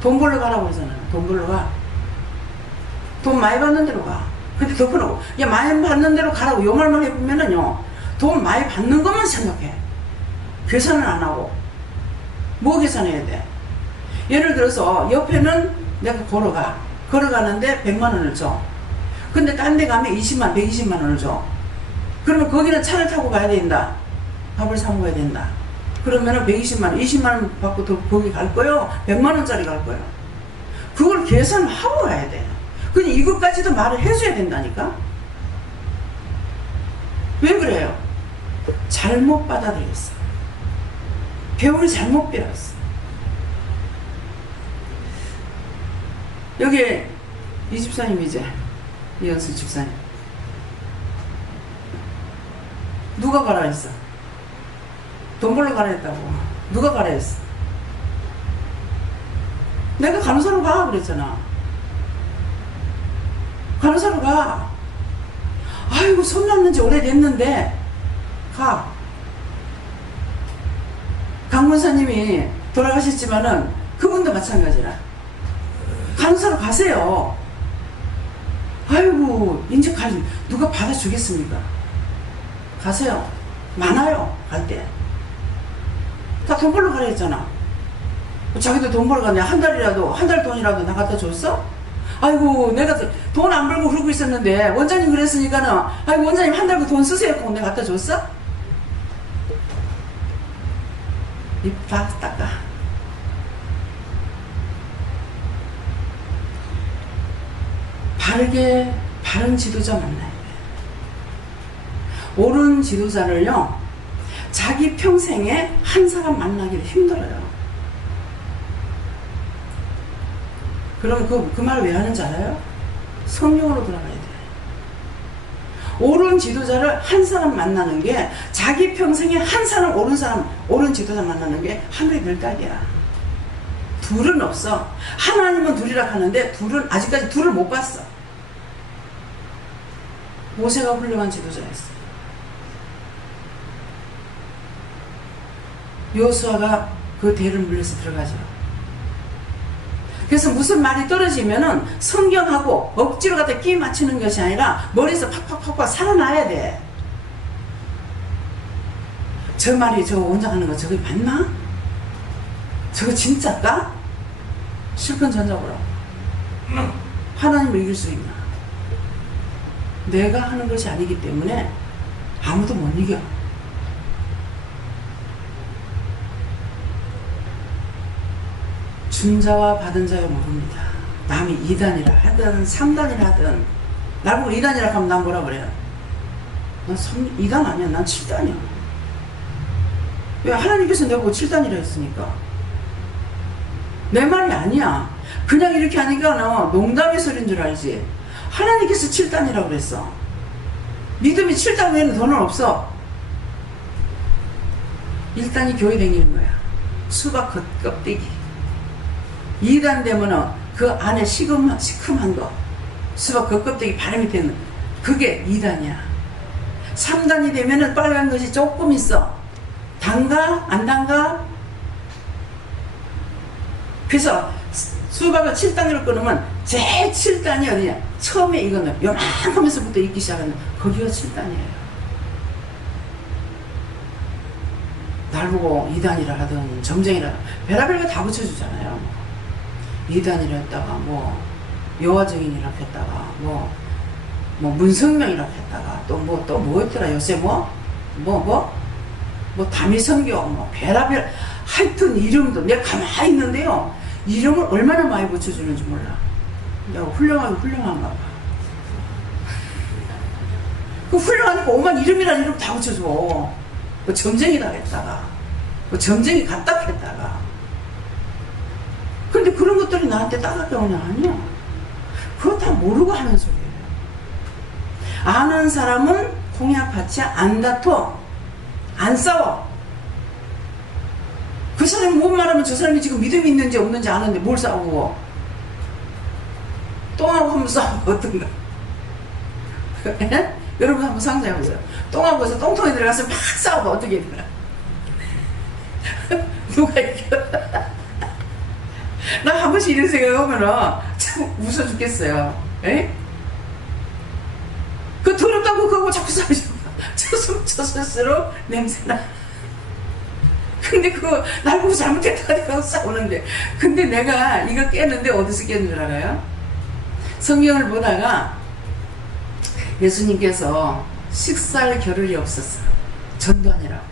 돈 벌러 가라고 그러잖아요. 돈 벌러 가. 돈 많이 받는 데로 가. 근데 덮어놓고 야 많이 받는 데로 가라고 요 말만 해보면은요, 돈 많이 받는 것만 생각해. 계산은 안 하고. 뭐 계산해야 돼? 예를 들어서 옆에는 내가 걸어가는데 100만 원을 줘. 근데 딴 데 가면 120만 원을 줘. 그러면 거기는 차를 타고 가야 된다. 밥을 사 먹어야 된다. 그러면은 120만 원, 20만 원 받고 더 거기 갈 거요? 100만 원짜리 갈 거요? 그걸 계산하고 가야 돼. 근데 이것까지도 말을 해줘야 된다니까? 왜 그래요? 잘못 받아들였어. 배우를 잘못 배웠어. 여기 이 집사님이지? 이현수 집사님. 누가 가라 했어? 돈 벌러 가라 했다고. 누가 가라 했어? 내가 간호사로 가 그랬잖아. 간호사로 가. 아이고 손 났는 지 오래됐는데 가. 강문사님이 돌아가셨지만은 그분도 마찬가지라. 간호사로 가세요. 아이고 이제 누가 받아주겠습니까? 가세요. 많아요. 갈 때. 다 돈 벌러 가라 했잖아. 자기도 돈 벌러 가냐. 한 달 돈이라도 나 갖다 줬어? 아이고 내가 돈 안 벌고 그러고 있었는데 원장님 그랬으니까는 아이고 원장님 한 달 그 돈 쓰세요. 그거 내가 갖다 줬어? 입 다 닦아. 바른 지도자 만나야 돼. 옳은 지도자를요, 자기 평생에 한 사람 만나기를 힘들어요. 그럼 그 말을 왜 하는지 알아요? 성령으로 돌아가야 돼. 옳은 지도자를 한 사람 만나는 게, 자기 평생에 한 사람, 옳은 지도자 만나는 게 하늘의 별따기야. 둘은 없어. 하나님은 둘이라 하는데, 아직까지 둘을 못 봤어. 모세가 훌륭한 지도자였어. 여호수아가 그 대를 물려서 들어가죠. 그래서 무슨 말이 떨어지면은 성경하고 억지로 갖다 끼 맞추는 것이 아니라 머리에서 팍팍팍팍 살아나야 돼. 저 말이 저 원장하는 거 저게 맞나? 저거 진짜까? 실컷 전자보라. 하나님을 이길 수 있나? 내가 하는 것이 아니기 때문에 아무도 못 이겨. 준 자와 받은 자여 모릅니다. 남이 2단이라 하든 3단이라 하든 나보고 2단이라 하면 난 뭐라 그래요? 난 2단 아니야. 난 7단이야. 왜? 하나님께서 내가 보고 7단이라 했으니까. 내 말이 아니야. 그냥 이렇게 하니까 너 농담의 소리인 줄 알지. 하나님께서 7단이라고 그랬어. 믿음이 7단 외에는 더는 없어. 1단이 교회 다니는 거야. 수박 껍데기. 2단 되면은 그 안에 시큼한 거. 수박 껍데기 바람이 되는 그게 2단이야. 3단이 되면은 빨간 것이 조금 있어. 단가? 안 단가? 그래서 수박을 7단으로 끊으면 제일 7단이 어디냐? 처음에 이거는 요만하면서부터 익기 시작하는 거기가 7단이에요. 날 보고 2단이라 하든 점쟁이라 별의별 거 다 붙여주잖아요. 2단이라 했다가 뭐 여화정인이라 했다가 뭐 문성명이라 했다가 또 뭐 했더라 요새 뭐 다미성교 뭐 별의별 하여튼 이름도 내가 가만히 있는데요. 이름을 얼마나 많이 붙여주는지 몰라. 내가 훌륭한가 봐. 그 훌륭하니까 오만 이름이라는 이름 다 붙여줘. 뭐 점쟁이다 했다가 뭐 점쟁이 같다 했다가. 근데 그런 것들이 나한테 따갑게 오냐? 아니야. 그거 다 모르고 하는 소리예요. 아는 사람은 공약받지 안 다퉈. 안 싸워. 그 사람이 뭔 말하면 저 사람이 지금 믿음이 있는지 없는지 아는데 뭘 싸우고. 똥하고 한번 싸우고 어떤가. 여러분 한번 상상해보세요. 똥하고 해서 똥통에 들어가서 막 싸우고 어떻게 되나. 누가 이겨. 나 한 번씩 이런 생각하면은 참 웃어 죽겠어요. 에? 그 더럽다고 그거 자꾸 싸우지 마. 저 스스로 냄새나. 근데 그거 날 보고 잘못했다 하고 싸우는데. 근데 내가 이거 깼는데 어디서 깼는 줄 알아요? 성경을 보다가 예수님께서 식살 겨를이 없었어. 전도하니라고.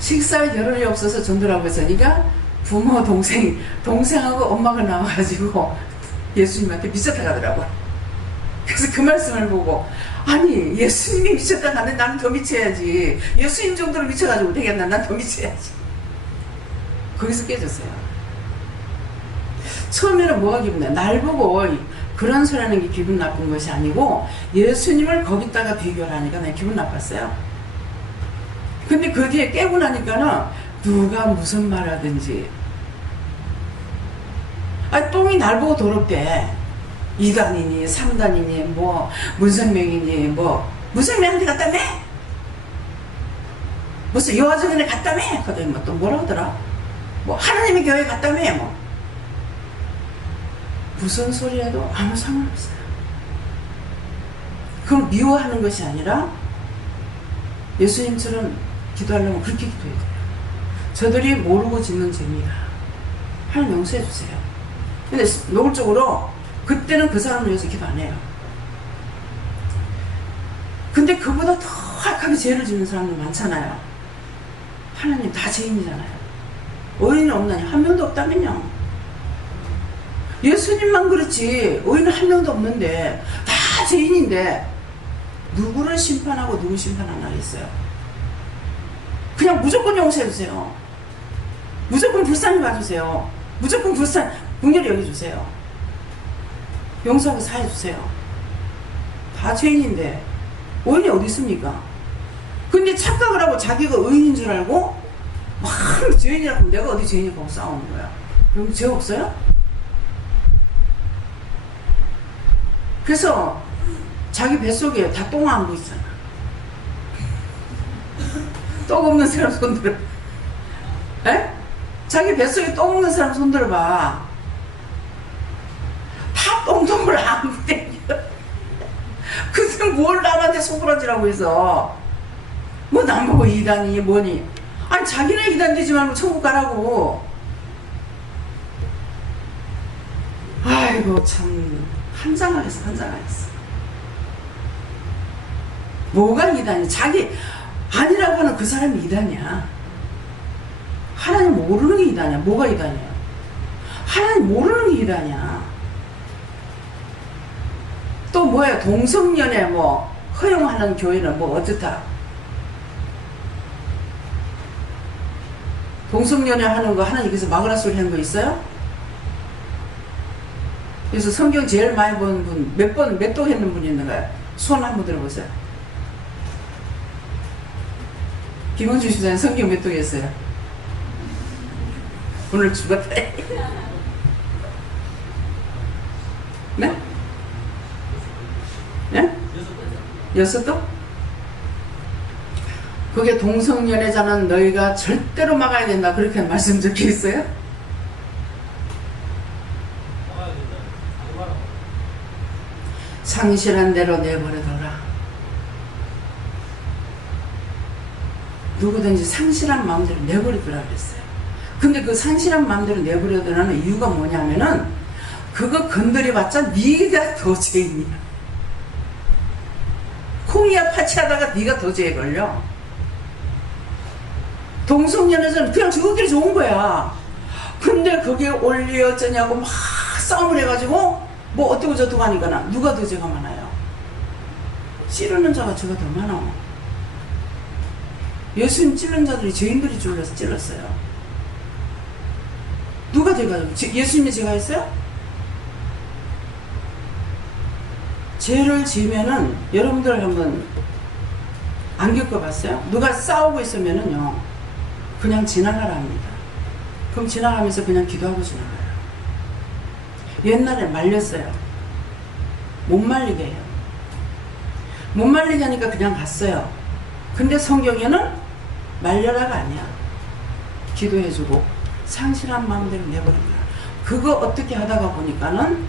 식살 겨를이 없어서 전도라고 했으니까 부모 동생하고 엄마가 나와가지고 예수님한테 미쳤다 가더라고. 그래서 그 말씀을 보고 아니 예수님이 미쳤다 가는데 나는 더 미쳐야지. 예수님 정도로 미쳐가지고 되겠나? 난 더 미쳐야지. 거기서 깨졌어요. 처음에는 뭐가 기분 나요? 날 보고 그런 소리 하는 게 기분 나쁜 것이 아니고 예수님을 거기다가 비교를 하니까 난 기분 나빴어요. 근데 그 뒤에 깨고 나니까는 누가 무슨 말 하든지 아니 똥이 날 보고 더럽대. 2단이니 3단이니 뭐 문성명이니 뭐 문성명한테 갔다며? 무슨 여화정인에 갔다며? 그러더니 뭐 또 뭐라 하더라? 뭐 하나님의 교회 갔다며? 뭐 무슨 소리 해도 아무 상관없어요. 그럼 미워하는 것이 아니라 예수님처럼 기도하려면 그렇게 기도해야 돼요. 저들이 모르고 짓는 죄입니다. 하나님 용서해 주세요. 근데 노골적으로 그때는 그 사람을 위해서 기도 안 해요. 근데 그보다 더 악하게 죄를 짓는 사람들 많잖아요. 하나님 다 죄인이잖아요. 의인은 없나니? 한 명도 없다면요. 예수님만 그렇지 의인은 한 명도 없는데 다 죄인인데 누구를 심판하고 누구 심판 안 하겠어요? 그냥 무조건 용서해주세요. 무조건 불쌍히 봐주세요. 무조건 긍휼히 여겨주세요. 용서하고 사해주세요. 다 죄인인데 의인이 어디 있습니까? 근데 착각을 하고 자기가 의인인 줄 알고 막 죄인이라고 하면 내가 어디 죄인이라고 싸우는 거야. 그럼 죄 없어요? 그래서 자기 뱃속에 다 똥 안고 있잖아. 똥 없는 사람 손들어. 에? 자기 뱃속에 똥 없는 사람 손들어봐. 다 똥똥을 안고 댕겨. 그새 뭘 남한테 소그러지라고 해서. 뭐 남보고 이단이 뭐니? 아니 자기네 이단 되지 말고 천국 가라고. 아이고 참 한장하겠어 한장하겠어. 뭐가 이단이? 자기 아니라고 하는 그 사람이 이단이야. 하나님 모르는 게 이단이야. 뭐가 이단이야? 하나님 모르는 게 이단이야. 또 뭐야? 동성연애 뭐 허용하는 교회는 뭐 어떻다? 동성연애 하는 거 하나님께서 막으라 소리 한 거 있어요? 그래서 성경 제일 많이 본 분, 몇 동 했는 분이 있는가요? 손 한번 들어보세요. 김원주 집사님 성경 몇 동 했어요? 오늘 죽었다. 네? 네? 6동? 그게 동성연애자는 너희가 절대로 막아야 된다. 그렇게 말씀 적혀 있어요? 상실한 대로 내버려둬라. 누구든지 상실한 마음대로 내버려두라 그랬어요. 근데 그 상실한 마음대로 내버려두라는 이유가 뭐냐면은 그거 건드려봤자 네가 더 죄인이야. 콩이야 파치하다가 네가 더 죄에 걸려. 동성연애자는 그냥 저것들이 좋은 거야. 근데 그게 올리 어쩌냐고 막 싸움을 해가지고 뭐 어떻고 저떻고 하니까 누가 더 죄가 많아요? 찌르는 자가 죄가 더 많아. 예수님 찌른 자들이 죄인들이 찔렀어요. 누가 돼가지고 예수님이 죄가 있어요? 죄를 지으면은 여러분들 한번 안 겪어봤어요? 누가 싸우고 있으면은요 그냥 지나가라 합니다. 그럼 지나가면서 그냥 기도하고 지나가요. 옛날에 말렸어요. 못 말리게 해요. 못 말리게 하니까 그냥 갔어요. 근데 성경에는 말려라가 아니야. 기도해주고 상실한 마음대로 내버린다. 그거 어떻게 하다가 보니까는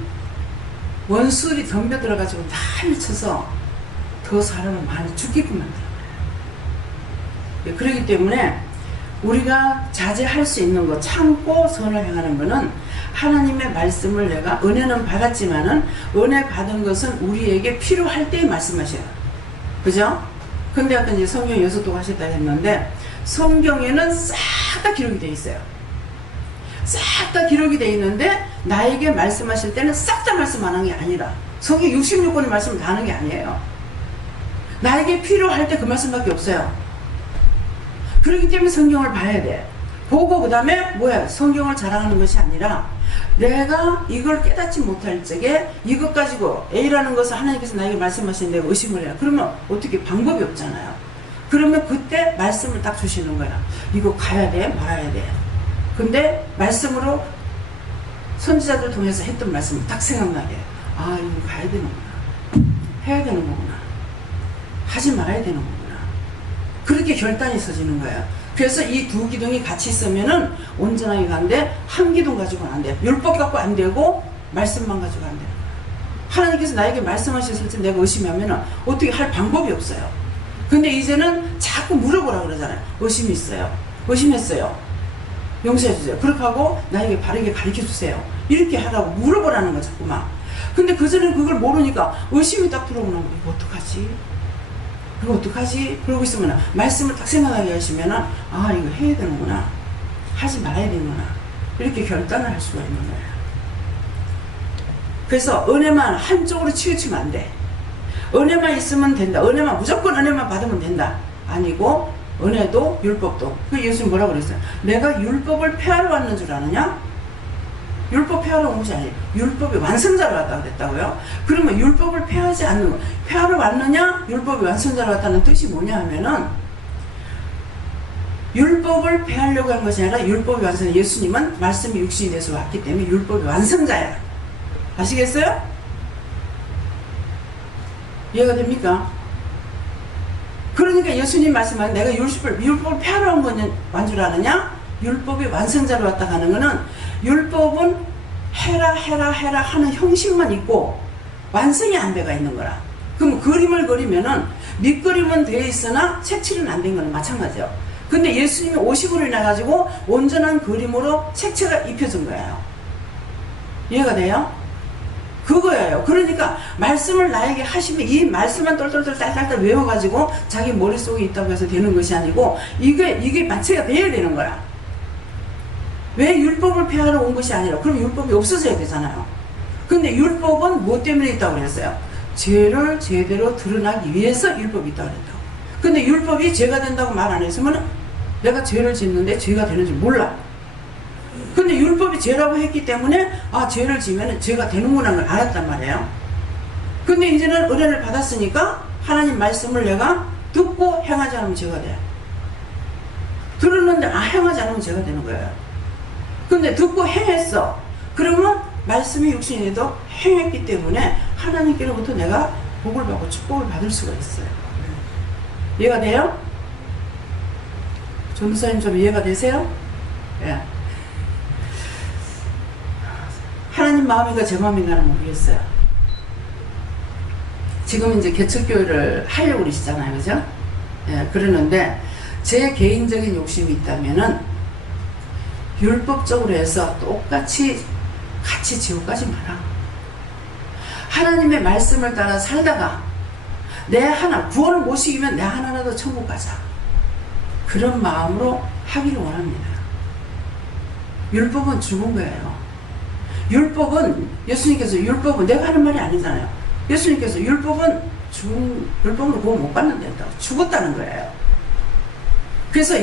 원수들이 덤벼들어가지고 다 미쳐서 더 사람을 많이 죽게끔 만들어요. 그렇기 때문에 우리가 자제할 수 있는 거, 참고 선을 행하는 거는 하나님의 말씀을 내가 은혜는 받았지만은 은혜 받은 것은 우리에게 필요할 때 말씀하셔요. 그죠? 근데 아까 이제 성경 6동 하셨다 했는데 성경에는 싹 다 기록이 돼 있어요. 싹 다 기록이 돼 있는데 나에게 말씀하실 때는 싹 다 말씀 안 한 게 아니라 성경 66권의 말씀을 다 하는 게 아니에요. 나에게 필요할 때 그 말씀밖에 없어요. 그렇기 때문에 성경을 봐야 돼. 보고 그 다음에 뭐야? 성경을 자랑하는 것이 아니라 내가 이걸 깨닫지 못할 적에 이것 가지고 A라는 것을 하나님께서 나에게 말씀하시는 내가 의심을 해요. 그러면 어떻게 방법이 없잖아요. 그러면 그때 말씀을 딱 주시는 거야. 이거 가야 돼? 말아야 돼? 근데 말씀으로 선지자들 통해서 했던 말씀을 딱 생각나게 아 이거 가야 되는구나. 해야 되는 거구나. 하지 말아야 되는 거구나. 그렇게 결단이 서지는 거예요. 그래서 이 두 기둥이 같이 있으면은 온전하게 가는데 한 기둥 가지고는 안 돼요. 율법 갖고 안 되고 말씀만 가지고 안 돼요. 하나님께서 나에게 말씀하셨을 때 내가 의심하면은 어떻게 할 방법이 없어요. 근데 이제는 자꾸 물어보라 그러잖아요. 의심이 있어요. 의심했어요. 용서해 주세요. 그렇게 하고 나에게 바르게 가르쳐 주세요. 이렇게 하라고 물어보라는 거 자꾸만. 근데 그전에는 그걸 모르니까 의심이 딱 들어오는 거예요. 이거 어떡하지? 이거 어떡하지? 그러고 있으면 말씀을 딱 생각하게 하시면은 아 이거 해야 되는구나. 하지 말아야 되는구나. 이렇게 결단을 할 수가 있는 거예요. 그래서 은혜만 한쪽으로 치우치면 안 돼. 은혜만 있으면 된다. 은혜만 무조건 은혜만 받으면 된다. 아니고 은혜도 율법도. 그 예수님 뭐라고 그랬어요? 내가 율법을 폐하러 왔는 줄 아느냐? 율법 폐하러 온 것이 아니에요. 율법이 완성자로 왔다고 그랬다고요? 그러면 율법을 폐하지 않는 거, 폐하러 왔느냐? 율법이 완성자로 왔다는 뜻이 뭐냐 하면은 율법을 폐하려고 한 것이 아니라 율법이 완성. 예수님은 말씀이 육신이 돼서 왔기 때문에 율법이 완성자야. 아시겠어요? 이해가 됩니까? 그러니까 예수님 말씀하는 내가 율법을 폐하러 온 줄 아느냐? 율법이 완성자로 왔다 가는 거는 율법은 해라 하는 형식만 있고 완성이 안 돼가 있는 거라. 그럼 그림을 그리면은 밑그림은 되어 있으나 색칠은 안 된 거는 마찬가지예요. 근데 예수님이 50으로 인해가지고 온전한 그림으로 색채가 입혀진 거예요. 이해가 돼요? 그거예요. 그러니까 말씀을 나에게 하시면 이 말씀만 똘똘똘 딸딸딸 외워가지고 자기 머릿속에 있다고 해서 되는 것이 아니고 이게 마취가 돼야 되는 거야. 왜 율법을 폐하러 온 것이 아니라 그럼 율법이 없어져야 되잖아요. 근데 율법은 뭐 때문에 있다고 그랬어요? 죄를 제대로 드러나기 위해서 율법이 있다고 그랬다고. 근데 율법이 죄가 된다고 말 안 했으면 내가 죄를 짓는데 죄가 되는지 몰라. 근데 율법이 죄라고 했기 때문에 아 죄를 지면 죄가 되는구나 걸 알았단 말이에요. 근데 이제는 은혜를 받았으니까 하나님 말씀을 내가 듣고 행하지 않으면 죄가 돼. 들었는데 아 행하지 않으면 죄가 되는 거예요. 근데 듣고 행했어. 그러면 말씀이 육신에도 행했기 때문에 하나님께로부터 내가 복을 받고 축복을 받을 수가 있어요. 이해가 돼요? 전도사님 좀 이해가 되세요? 예. 하나님 마음인가 제 마음인가는 모르겠어요. 지금 이제 개척교회를 하려고 그러시잖아요. 그죠? 예, 그러는데 제 개인적인 욕심이 있다면은 율법적으로 해서 똑같이 같이 지옥 가지 마라. 하나님의 말씀을 따라 살다가 내 하나 구원을 못 시키면 내 하나라도 천국 가자. 그런 마음으로 하기를 원합니다. 율법은 죽은 거예요. 율법은 예수님께서 율법은 내가 하는 말이 아니잖아요. 예수님께서 율법은 율법으로 구원 못 받는다. 죽었다는 거예요. 그래서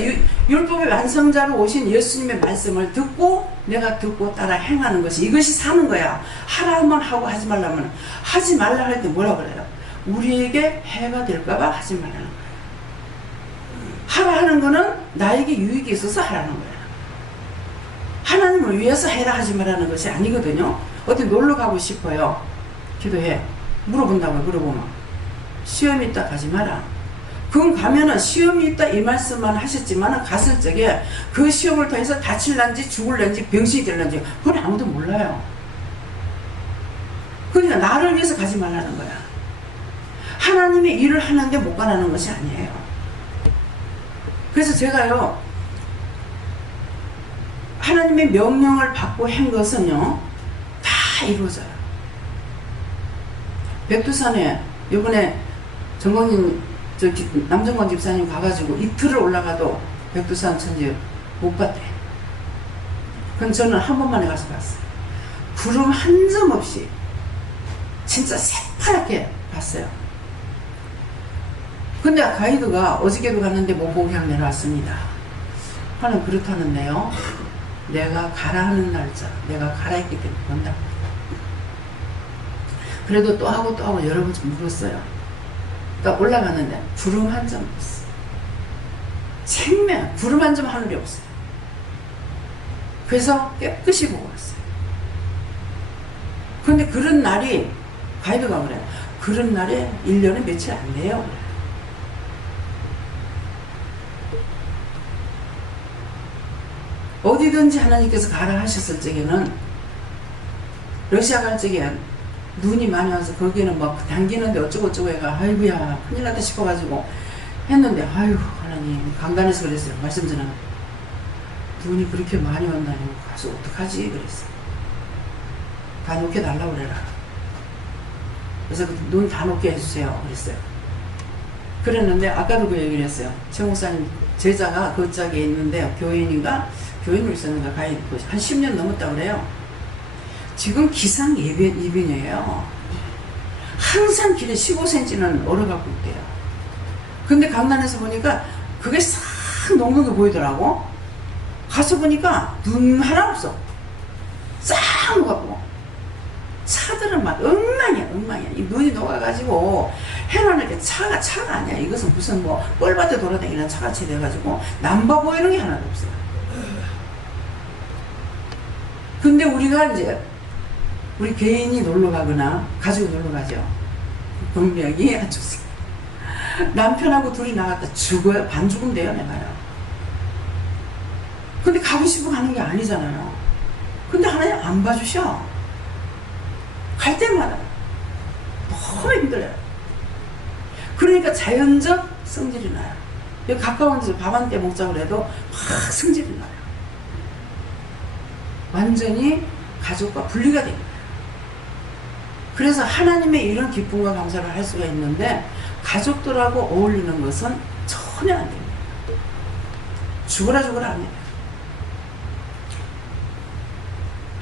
율법의 완성자로 오신 예수님의 말씀을 듣고 내가 듣고 따라 행하는 것이 이것이 사는 거야. 하라면 하고 하지 말라면 하지 말라 할 때 뭐라 그래요? 우리에게 해가 될까봐 하지 말라는 거예요. 하라 하는 거는 나에게 유익이 있어서 하라는 거예요. 하나님을 위해서 해라 하지 말라는 것이 아니거든요. 어디 놀러 가고 싶어요. 기도해. 물어본다고요. 물어보면 시험이 있다 가지 마라. 그건 가면은 시험이 있다 이 말씀만 하셨지만 갔을 적에 그 시험을 통해서 다칠란지 죽을란지 병신이 될란지 그건 아무도 몰라요. 그러니까 나를 위해서 가지 말라는 거야. 하나님의 일을 하는데 못 가라는 것이 아니에요. 그래서 제가요 하나님의 명령을 받고 한 것은요 다 이루어져요. 백두산에 이번에 정광진 남정권 집사님 가가지고 이틀을 올라가도 백두산 천지 못 봤대. 그건 저는 한 번만에 가서 봤어요. 구름 한 점 없이 진짜 새파랗게 봤어요. 근데 가이드가 어저께도 갔는데 못 보고 그냥 내려왔습니다. 하는 그렇다는데요. 내가 가라 하는 날짜, 내가 가라 했기 때문에 본다. 그래도 또 하고 또 하고 여러 번 물었어요. 딱 올라갔는데 구름 한 점 없어. 생명 구름 한 점 하늘이 없어요. 그래서 깨끗이 보고 왔어요. 그런데 그런 날이 가이드가 그래요. 그런 날에 1년에 며칠 안 돼요. 그래요. 어디든지 하나님께서 가라 하셨을 적에는 러시아 갈 적에 눈이 많이 와서 거기는 막 당기는데 어쩌고저쩌고 해가 아이고야 큰일 났다 싶어가지고 했는데 아유 하나님 간간해서 그랬어요. 말씀 전에 눈이 그렇게 많이 온다니 가서 어떡하지 그랬어요. 다 놓게 달라고 그래라. 그래서 눈 다 놓게 해주세요 그랬어요. 그랬는데 아까도 그 얘기를 했어요. 최 목사님 제자가 그 짝에 있는데 교인으로 있었는가 가이드 한 10년 넘었다고 그래요. 지금 기상 예변이에요. 항상 길에 15cm는 얼어갖고 있대요. 근데 강단에서 보니까 그게 싹 녹는 게 보이더라고. 가서 보니까 눈 하나 없어. 싹 녹았고. 차들은 막 엉망이야. 이 눈이 녹아가지고 해놓으니까 차가 아니야. 이것은 무슨 뭐 뻘밭에 돌아다니는 차같이 돼가지고 남바 보이는 게 하나도 없어요. 근데 우리가 이제 우리 개인이 놀러 가거나 가족이 놀러 가죠. 분명히 안 좋습니다. 남편하고 둘이 나갔다 죽어요. 반 죽으면 돼요. 내가요. 근데 가고 싶어 가는 게 아니잖아요. 근데 하나님 안 봐주셔. 갈 때마다 너무 힘들어요. 그러니까 자연적 성질이 나요. 여기 가까운 데서 밥 한 때 먹자고 해도 막 성질이 나요. 완전히 가족과 분리가 됩니다. 그래서 하나님의 이런 기쁨과 감사를 할 수가 있는데 가족들하고 어울리는 것은 전혀 안 됩니다. 죽어라 합니다.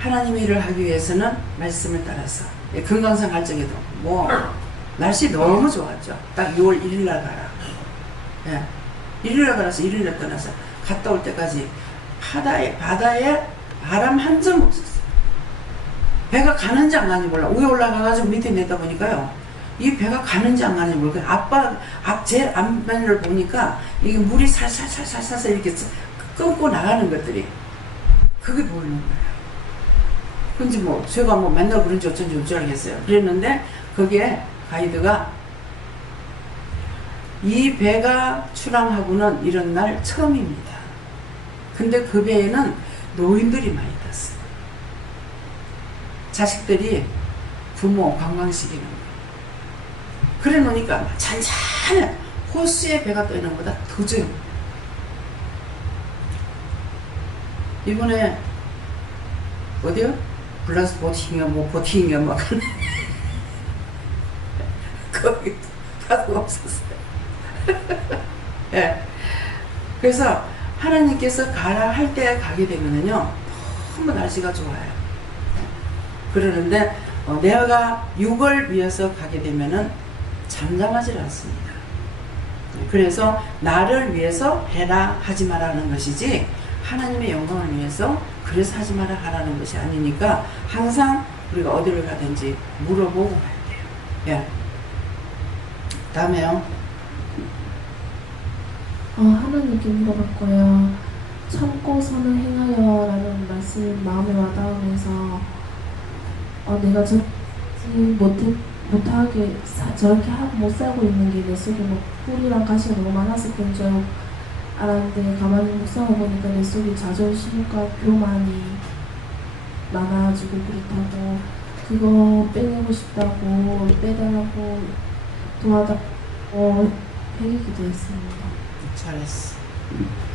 하나님의 일을 하기 위해서는 말씀을 따라서 금강산 갈 적에도 뭐 날씨 너무 좋았죠. 딱 6월 1일 날 가라. 예. 1일 날 가라서 1일 날 떠나서 갔다 올 때까지 바다에 바람 한 점 없었어요. 배가 가는지 안 가는지 몰라. 위에 올라가가지고 밑에 내다 보니까요. 이 배가 가는지 안 가는지 모르고 제일 앞면을 보니까 이게 물이 살살살살살 이렇게 끊고 나가는 것들이 그게 보이는 거예요. 근데 뭐 제가 뭐 맨날 그런지 어쩐지 어쩔 알겠어요. 그랬는데 거기에 가이드가 이 배가 출항하고는 이런 날 처음입니다. 근데 그 배에는 노인들이 많이 탔어요. 자식들이 부모 관광시키는 거예요. 그래 놓으니까 잔잔해. 호수에 배가 떠있는 것보다 더 조용. 이번에 어디요? 블라스 보팅인가 뭐 보팅인가 막 거기 가수가 없었어요. 예. 그래서 하나님께서 가라 할 때 가게 되면은요 너무 날씨가 좋아요. 그러는데 내가 6월 위해서 가게 되면은 잠잠하지 않습니다. 그래서 나를 위해서 해라 하지 마라 하는 것이지 하나님의 영광을 위해서 그래서 하지 마라 하라는 것이 아니니까 항상 우리가 어디를 가든지 물어보고 가야 돼요. 예. 다음에요. 하나님께 물어봤고요. 참고 선을 행하여 라는 말씀이 마음에 와닿으면서 내가 못하게 저렇게 하고 못 살고 있는 게 내 속에 뭐 뿔이랑 가시가 너무 많아서 그런 줄 알았는데 가만히 묵상해 보니까 내 속에 자존심과 교만이 많아지고 그렇다고 그거 빼내고 싶다고 빼달라고 도와달라고 회개기도 했습니다. 잘했어.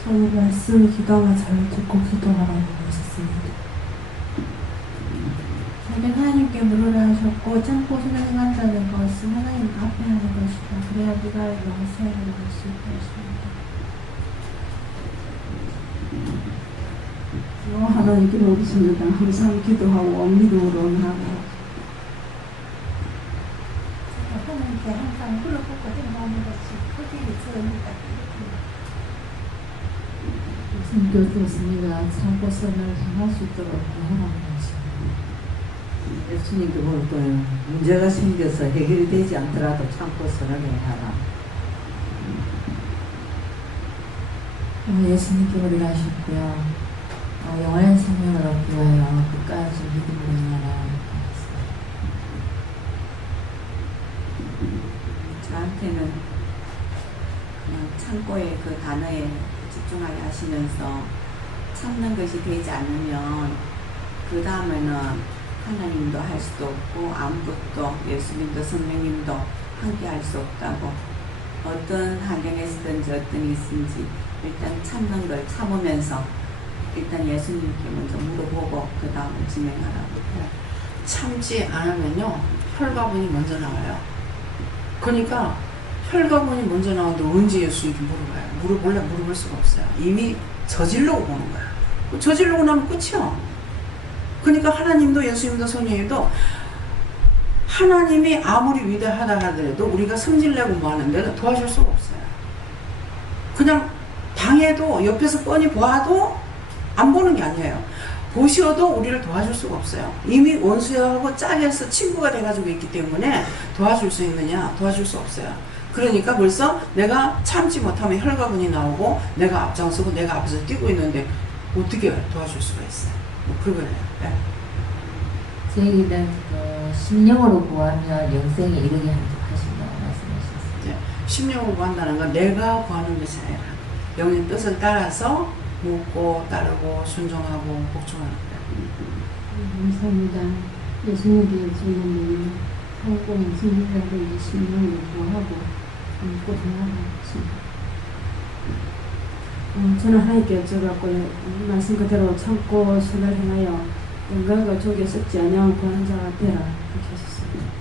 저는 말씀을 기도하면 잘 듣고 기도하라고 하셨습니다. 저는 하나님께 물으라 하셨고 참고 선을 행한다는 것은 하나님 앞에 하는 것이다. 그래야 네가 영생을 볼 수 있다 하십니다. 하나님께 물으십니다. 항상 기도하고 믿음으로는 하나님께 항상 물어보고 행하는 것이 크게 있습니다. 교수님과 참고 선을 행할 수 있도록 하라는 것입니다. 예수님께 볼 거예요. 문제가 생겨서 해결이 되지 않더라도 참고 선을 행하라. 예수님께 우리가 하셨고요. 영원한 생명을 얻기 위하여 끝까지 믿음으로 행하라. 저한테는 그냥 참고의 그 단어에 집중하게 하시면서 참는 것이 되지 않으면 그 다음에는 하나님도 할 수도 없고 아무것도 예수님도 성령님도 함께 할 수 없다고 어떤 환경에서든지 어떤 일이 있든지 일단 참는 걸 참으면서 일단 예수님께 먼저 물어보고 그 다음에 진행하라고. 참지 않으면요 혈가분이 먼저 나와요. 그러니까 혈가분이 먼저 나오는데 언제 예수님께 물어봐요? 물어볼 수가 없어요. 이미 저질러고 보는 거야. 저질러고 나면 끝이야. 그러니까 하나님도 예수님도 성령님도 하나님이 아무리 위대하다 하더라도 우리가 성질내고 뭐 하는데 도와줄 수가 없어요. 그냥 당해도 옆에서 뻔히 봐도 안 보는 게 아니에요. 보셔도 우리를 도와줄 수가 없어요. 이미 원수하고 짝에서 친구가 돼가지고 있기 때문에 도와줄 수 있느냐? 도와줄 수 없어요. 그러니까 벌써 내가 참지 못하면 혈가분이 나오고 내가 앞장서고 내가 앞에서 뛰고 있는데 어떻게 도와줄 수가 있어요? 뭐 그거예요. 네. 저희는 심령으로 구하면 영생에 이르게 하신다고 말씀하셨어요. 네. 심령으로 구한다는 건 내가 구하는 것이 아니라 영의 뜻을 따라서 묻고 따르고 순종하고 복종하는 거예요. 감사합니다. 예수님께 주님은 참고 무슨 일이라도 이 심령을 구하고 저는 하나님께 여쭤갖고 말씀 그대로 참고 선을 행하여 영광과 존귀에 썩지 아니하고 구하는 자가 되라 그렇게 하셨습니다.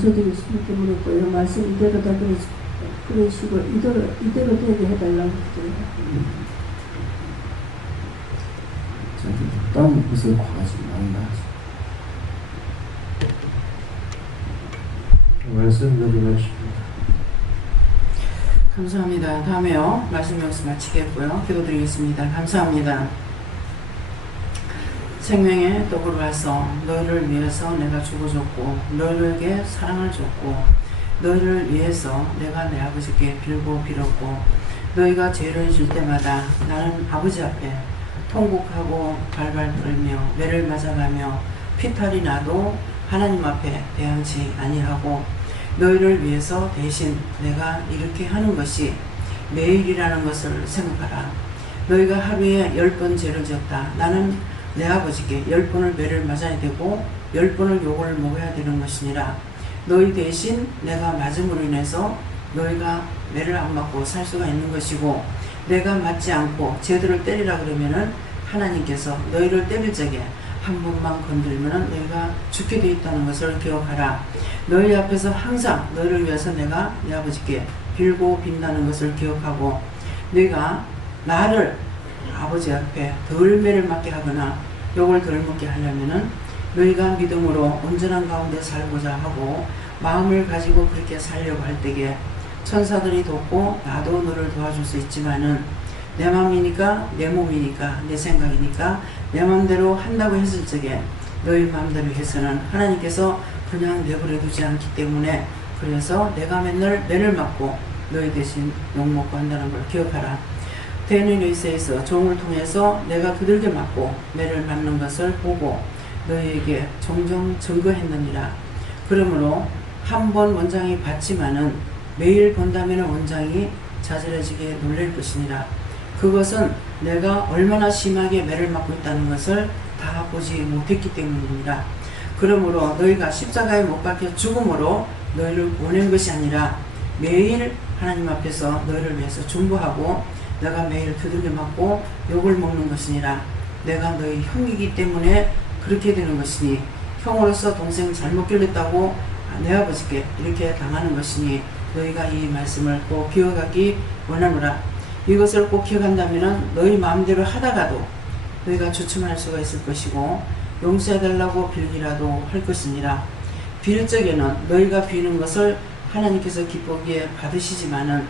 저도 예수님께 물었고 이런 말씀 이대로 다 그러시고 이대로 되게 해달라고 기도해요. 딴 것을 과하지 말라. 말씀드리겠습니다. 감사합니다. 다음에요. 말씀 여기서 마치겠고요. 기도드리겠습니다. 감사합니다. 생명의 떡으로 와서 너희를 위해서 내가 죽어줬고 너희에게 사랑을 줬고 너희를 위해서 내가 내 아버지께 빌었고 너희가 죄를 질 때마다 나는 아버지 앞에 통곡하고 발발 떨며 매를 맞아가며 피탈이 나도 하나님 앞에 대항치 아니하고 너희를 위해서 대신 내가 이렇게 하는 것이 매일이라는 것을 생각하라. 너희가 하루에 10번 죄를 지었다. 나는 내 아버지께 10번을 매를 맞아야 되고 10번을 욕을 먹어야 되는 것이니라. 너희 대신 내가 맞음으로 인해서 너희가 매를 안 맞고 살 수가 있는 것이고 내가 맞지 않고 쟤들을 때리라 그러면은 하나님께서 너희를 때릴 적에 한 번만 건들면은 너희가 죽게 되어 있다는 것을 기억하라. 너희 앞에서 항상 너희를 위해서 내가 내 아버지께 빌고 빈다는 것을 기억하고 너희가 나를 아버지 앞에 덜 매를 맞게 하거나 욕을 덜 먹게 하려면은 너희가 믿음으로 온전한 가운데 살고자 하고 마음을 가지고 그렇게 살려고 할 때에 천사들이 돕고 나도 너를 도와줄 수 있지만은 내 마음이니까 내 몸이니까 내 생각이니까 내 마음대로 한다고 했을 적에 너희 마음대로 해서는 하나님께서 그냥 내버려 두지 않기 때문에 그래서 내가 맨날 매를 맞고 너희 대신 욕먹고 한다는 걸 기억하라. 대는 의세에서 종을 통해서 내가 두들겨 맞고 매를 맞는 것을 보고 너희에게 종종 증거했느니라. 그러므로 한 번 원장이 봤지만은 매일 본다면 원장이 자잘해지게 놀랄 것이니라. 그것은 내가 얼마나 심하게 매를 맞고 있다는 것을 다 보지 못했기 때문이니라. 그러므로 너희가 십자가에 못 박혀 죽음으로 너희를 보낸 것이 아니라 매일 하나님 앞에서 너희를 위해서 중보하고 내가 매일 두들겨 맞고 욕을 먹는 것이니라. 내가 너희 형이기 때문에 그렇게 되는 것이니 형으로서 동생 잘못 길렀다고 내 아버지께 이렇게 당하는 것이니 너희가 이 말씀을 꼭 기억하기 원하노라. 이것을 꼭 기억한다면 너희 마음대로 하다가도 너희가 주춤할 수가 있을 것이고 용서해달라고 빌기라도 할 것이니라. 빌 적에는 너희가 비는 것을 하나님께서 기쁘게 받으시지만은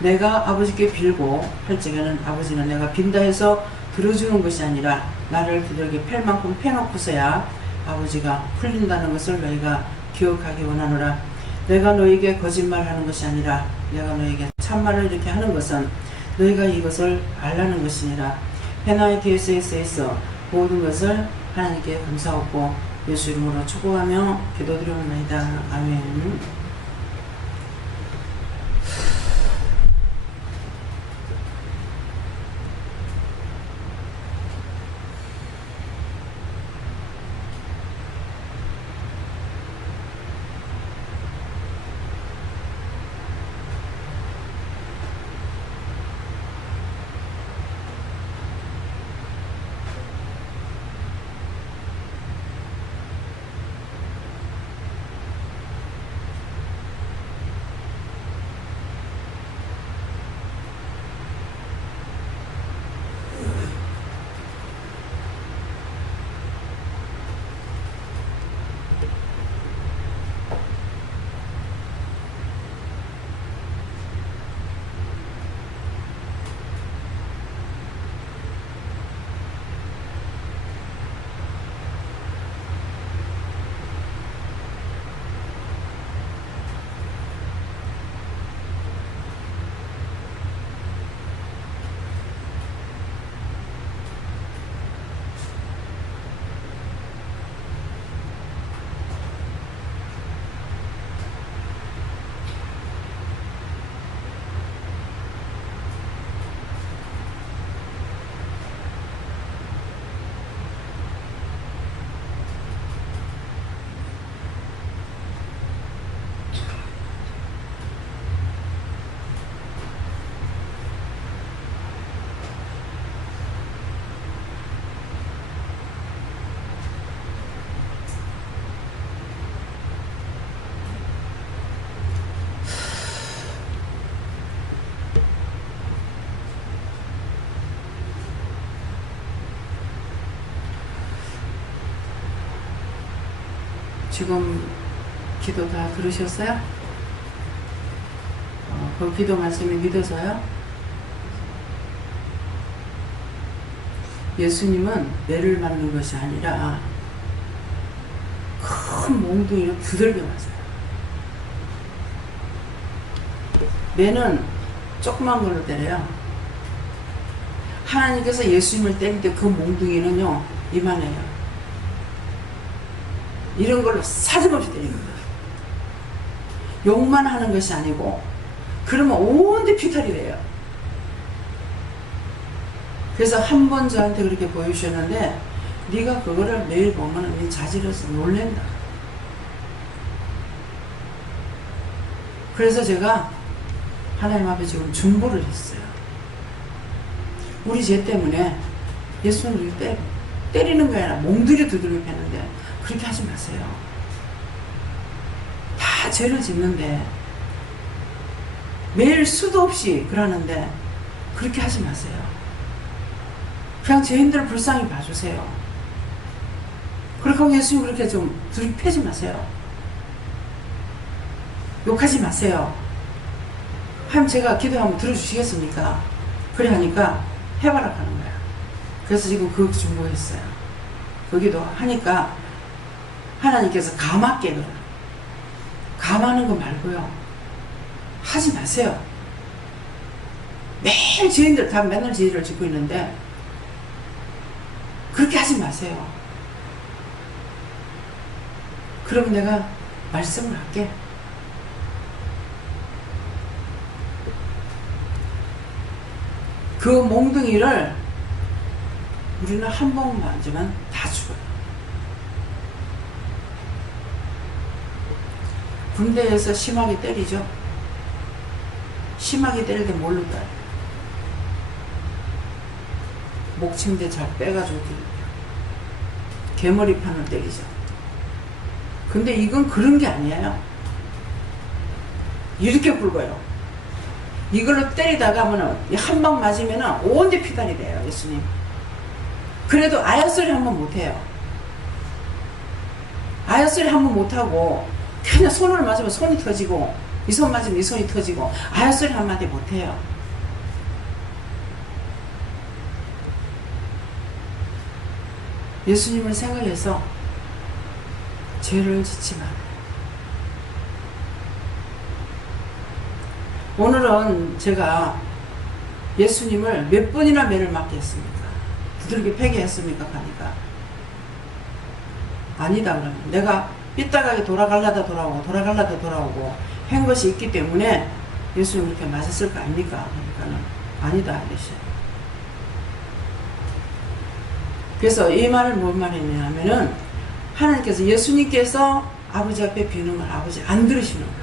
내가 아버지께 빌고 할 적에는 아버지는 내가 빈다 해서 들어주는 것이 아니라 나를 그들에게 팰 만큼 패놓고서야 아버지가 풀린다는 것을 너희가 기억하기 원하노라. 내가 너희에게 거짓말하는 것이 아니라 내가 너희에게 참말을 이렇게 하는 것은 너희가 이것을 알라는 것이니라. 해나의 DSS에서 모든 것을 하나님께 감사하고 예수 이름으로 축복하며 기도드리옵나이다. 아멘. 지금 기도 다 들으셨어요? 그 기도 말씀이 믿어서요? 예수님은 매를 맞는 것이 아니라 큰 몽둥이를 두들겨 맞아요. 매는 조그만 걸로 때려요. 하나님께서 예수님을 때릴 때 그 몽둥이는요, 이만해요. 이런 걸로 사정없이 때리는 거예요. 욕만 하는 것이 아니고, 그러면 온데 피탈이 돼요. 그래서 한 번 저한테 그렇게 보여주셨는데, 네가 그거를 매일 보면 네 자질해서 놀랜다. 그래서 제가 하나님 앞에 지금 중보를 했어요. 우리 죄 때문에 예수님을 때리는 게 아니라 몽둥이 두들겨 패는데 그렇게 하지 마세요. 다 죄를 짓는데 매일 수도 없이 그러는데 그렇게 하지 마세요. 그냥 죄인들을 불쌍히 봐주세요. 그렇게 하고 예수님 그렇게 좀 들이패지 마세요. 욕하지 마세요. 하면 제가 기도하면 들어주시겠습니까? 그래 하니까 해봐라 하는 거야. 그래서 지금 그 중보했어요. 거기도 하니까 하나님께서 감하게 그래요. 감하는 거 말고요. 하지 마세요. 매일 죄인들 다 맨날 죄를 짓고 있는데 그렇게 하지 마세요. 그럼 내가 말씀을 할게. 그 몽둥이를 우리는 한 번 만지면 다 죽어요. 군대에서 심하게 때리죠. 심하게 때릴 때 뭘로 때려요? 목침대 잘 빼가지고 때려요. 개머리판을 때리죠. 근데 이건 그런 게 아니에요. 이렇게 굵어요. 이걸로 때리다가 한 방 맞으면 온데 피달이 돼요. 예수님. 그래도 아야소리 한 번 못해요. 아야소리 한 번 못하고 그냥 손을 맞으면 손이 터지고 이 손 맞으면 이 손이 터지고 아야소리 한마디 못해요. 예수님을 생각해서 죄를 짓지 마. 오늘은 제가 예수님을 몇 번이나 매를 맞게 했습니까? 두들겨 패게 했습니까? 하니까 아니다 그러면 내가 삐딱하게 돌아가려다 돌아오고 한 것이 있기 때문에 예수님 그렇게 맞았을 거 아닙니까? 그러니까는 아니다 이랬어요. 그래서 이 말을 뭔 말이냐면은 하나님께서 예수님께서 아버지 앞에 비는 걸 아버지 안 들으시는 거예요.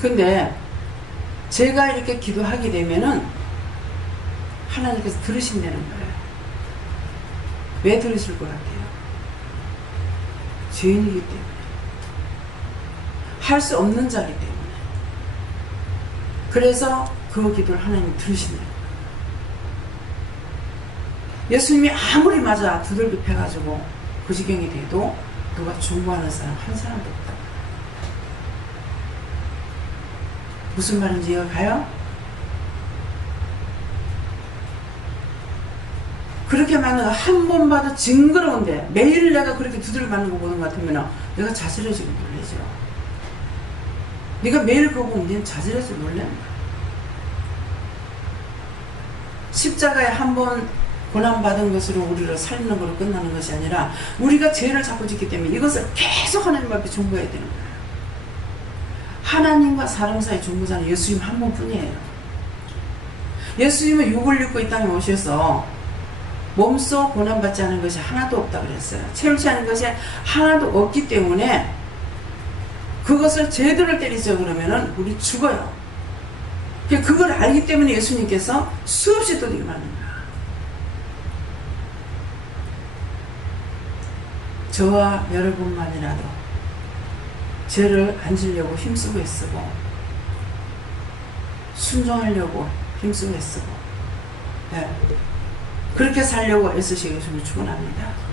근데 제가 이렇게 기도하게 되면은 하나님께서 들으신다는 거예요. 왜 들으실 것 같아요? 죄인이기 때문에. 할 수 없는 자이기 때문에. 그래서 그 기도를 하나님이 들으신다는 거예요. 예수님이 아무리 맞아 두들겨 패가지고 그 지경이 돼도 누가 중보하는 사람 한 사람도 없다. 무슨 말인지 이해가 가요? 그렇게 맞는 거 한 번 봐도 징그러운데 매일 내가 그렇게 두들겨 맞는 거 보는 것 같으면 내가 자질해지고 놀래죠. 네가 매일 그거 보면 네는 자질해서 놀랜다. 십자가에 한 번 고난받은 것으로 우리를 살리는 것으로 끝나는 것이 아니라 우리가 죄를 자꾸 짓기 때문에 이것을 계속 하나님 앞에 중보해야 되는 거예요. 하나님과 사람 사이 중보자는 예수님 한 번뿐이에요. 예수님은 육을 입고 이 땅에 오셔서 몸소 고난받지 않은 것이 하나도 없다 그랬어요. 채울지 않은 것이 하나도 없기 때문에 그것을 제대로 때리죠 그러면은 우리 죽어요. 그걸 알기 때문에 예수님께서 수없이 두들겨 맞는 거예요. 저와 여러분만이라도 죄를 안 지려고 힘쓰고 애쓰고 순종하려고 힘쓰고 애쓰고 그렇게 살려고 애쓰시기 위해서 축원합니다.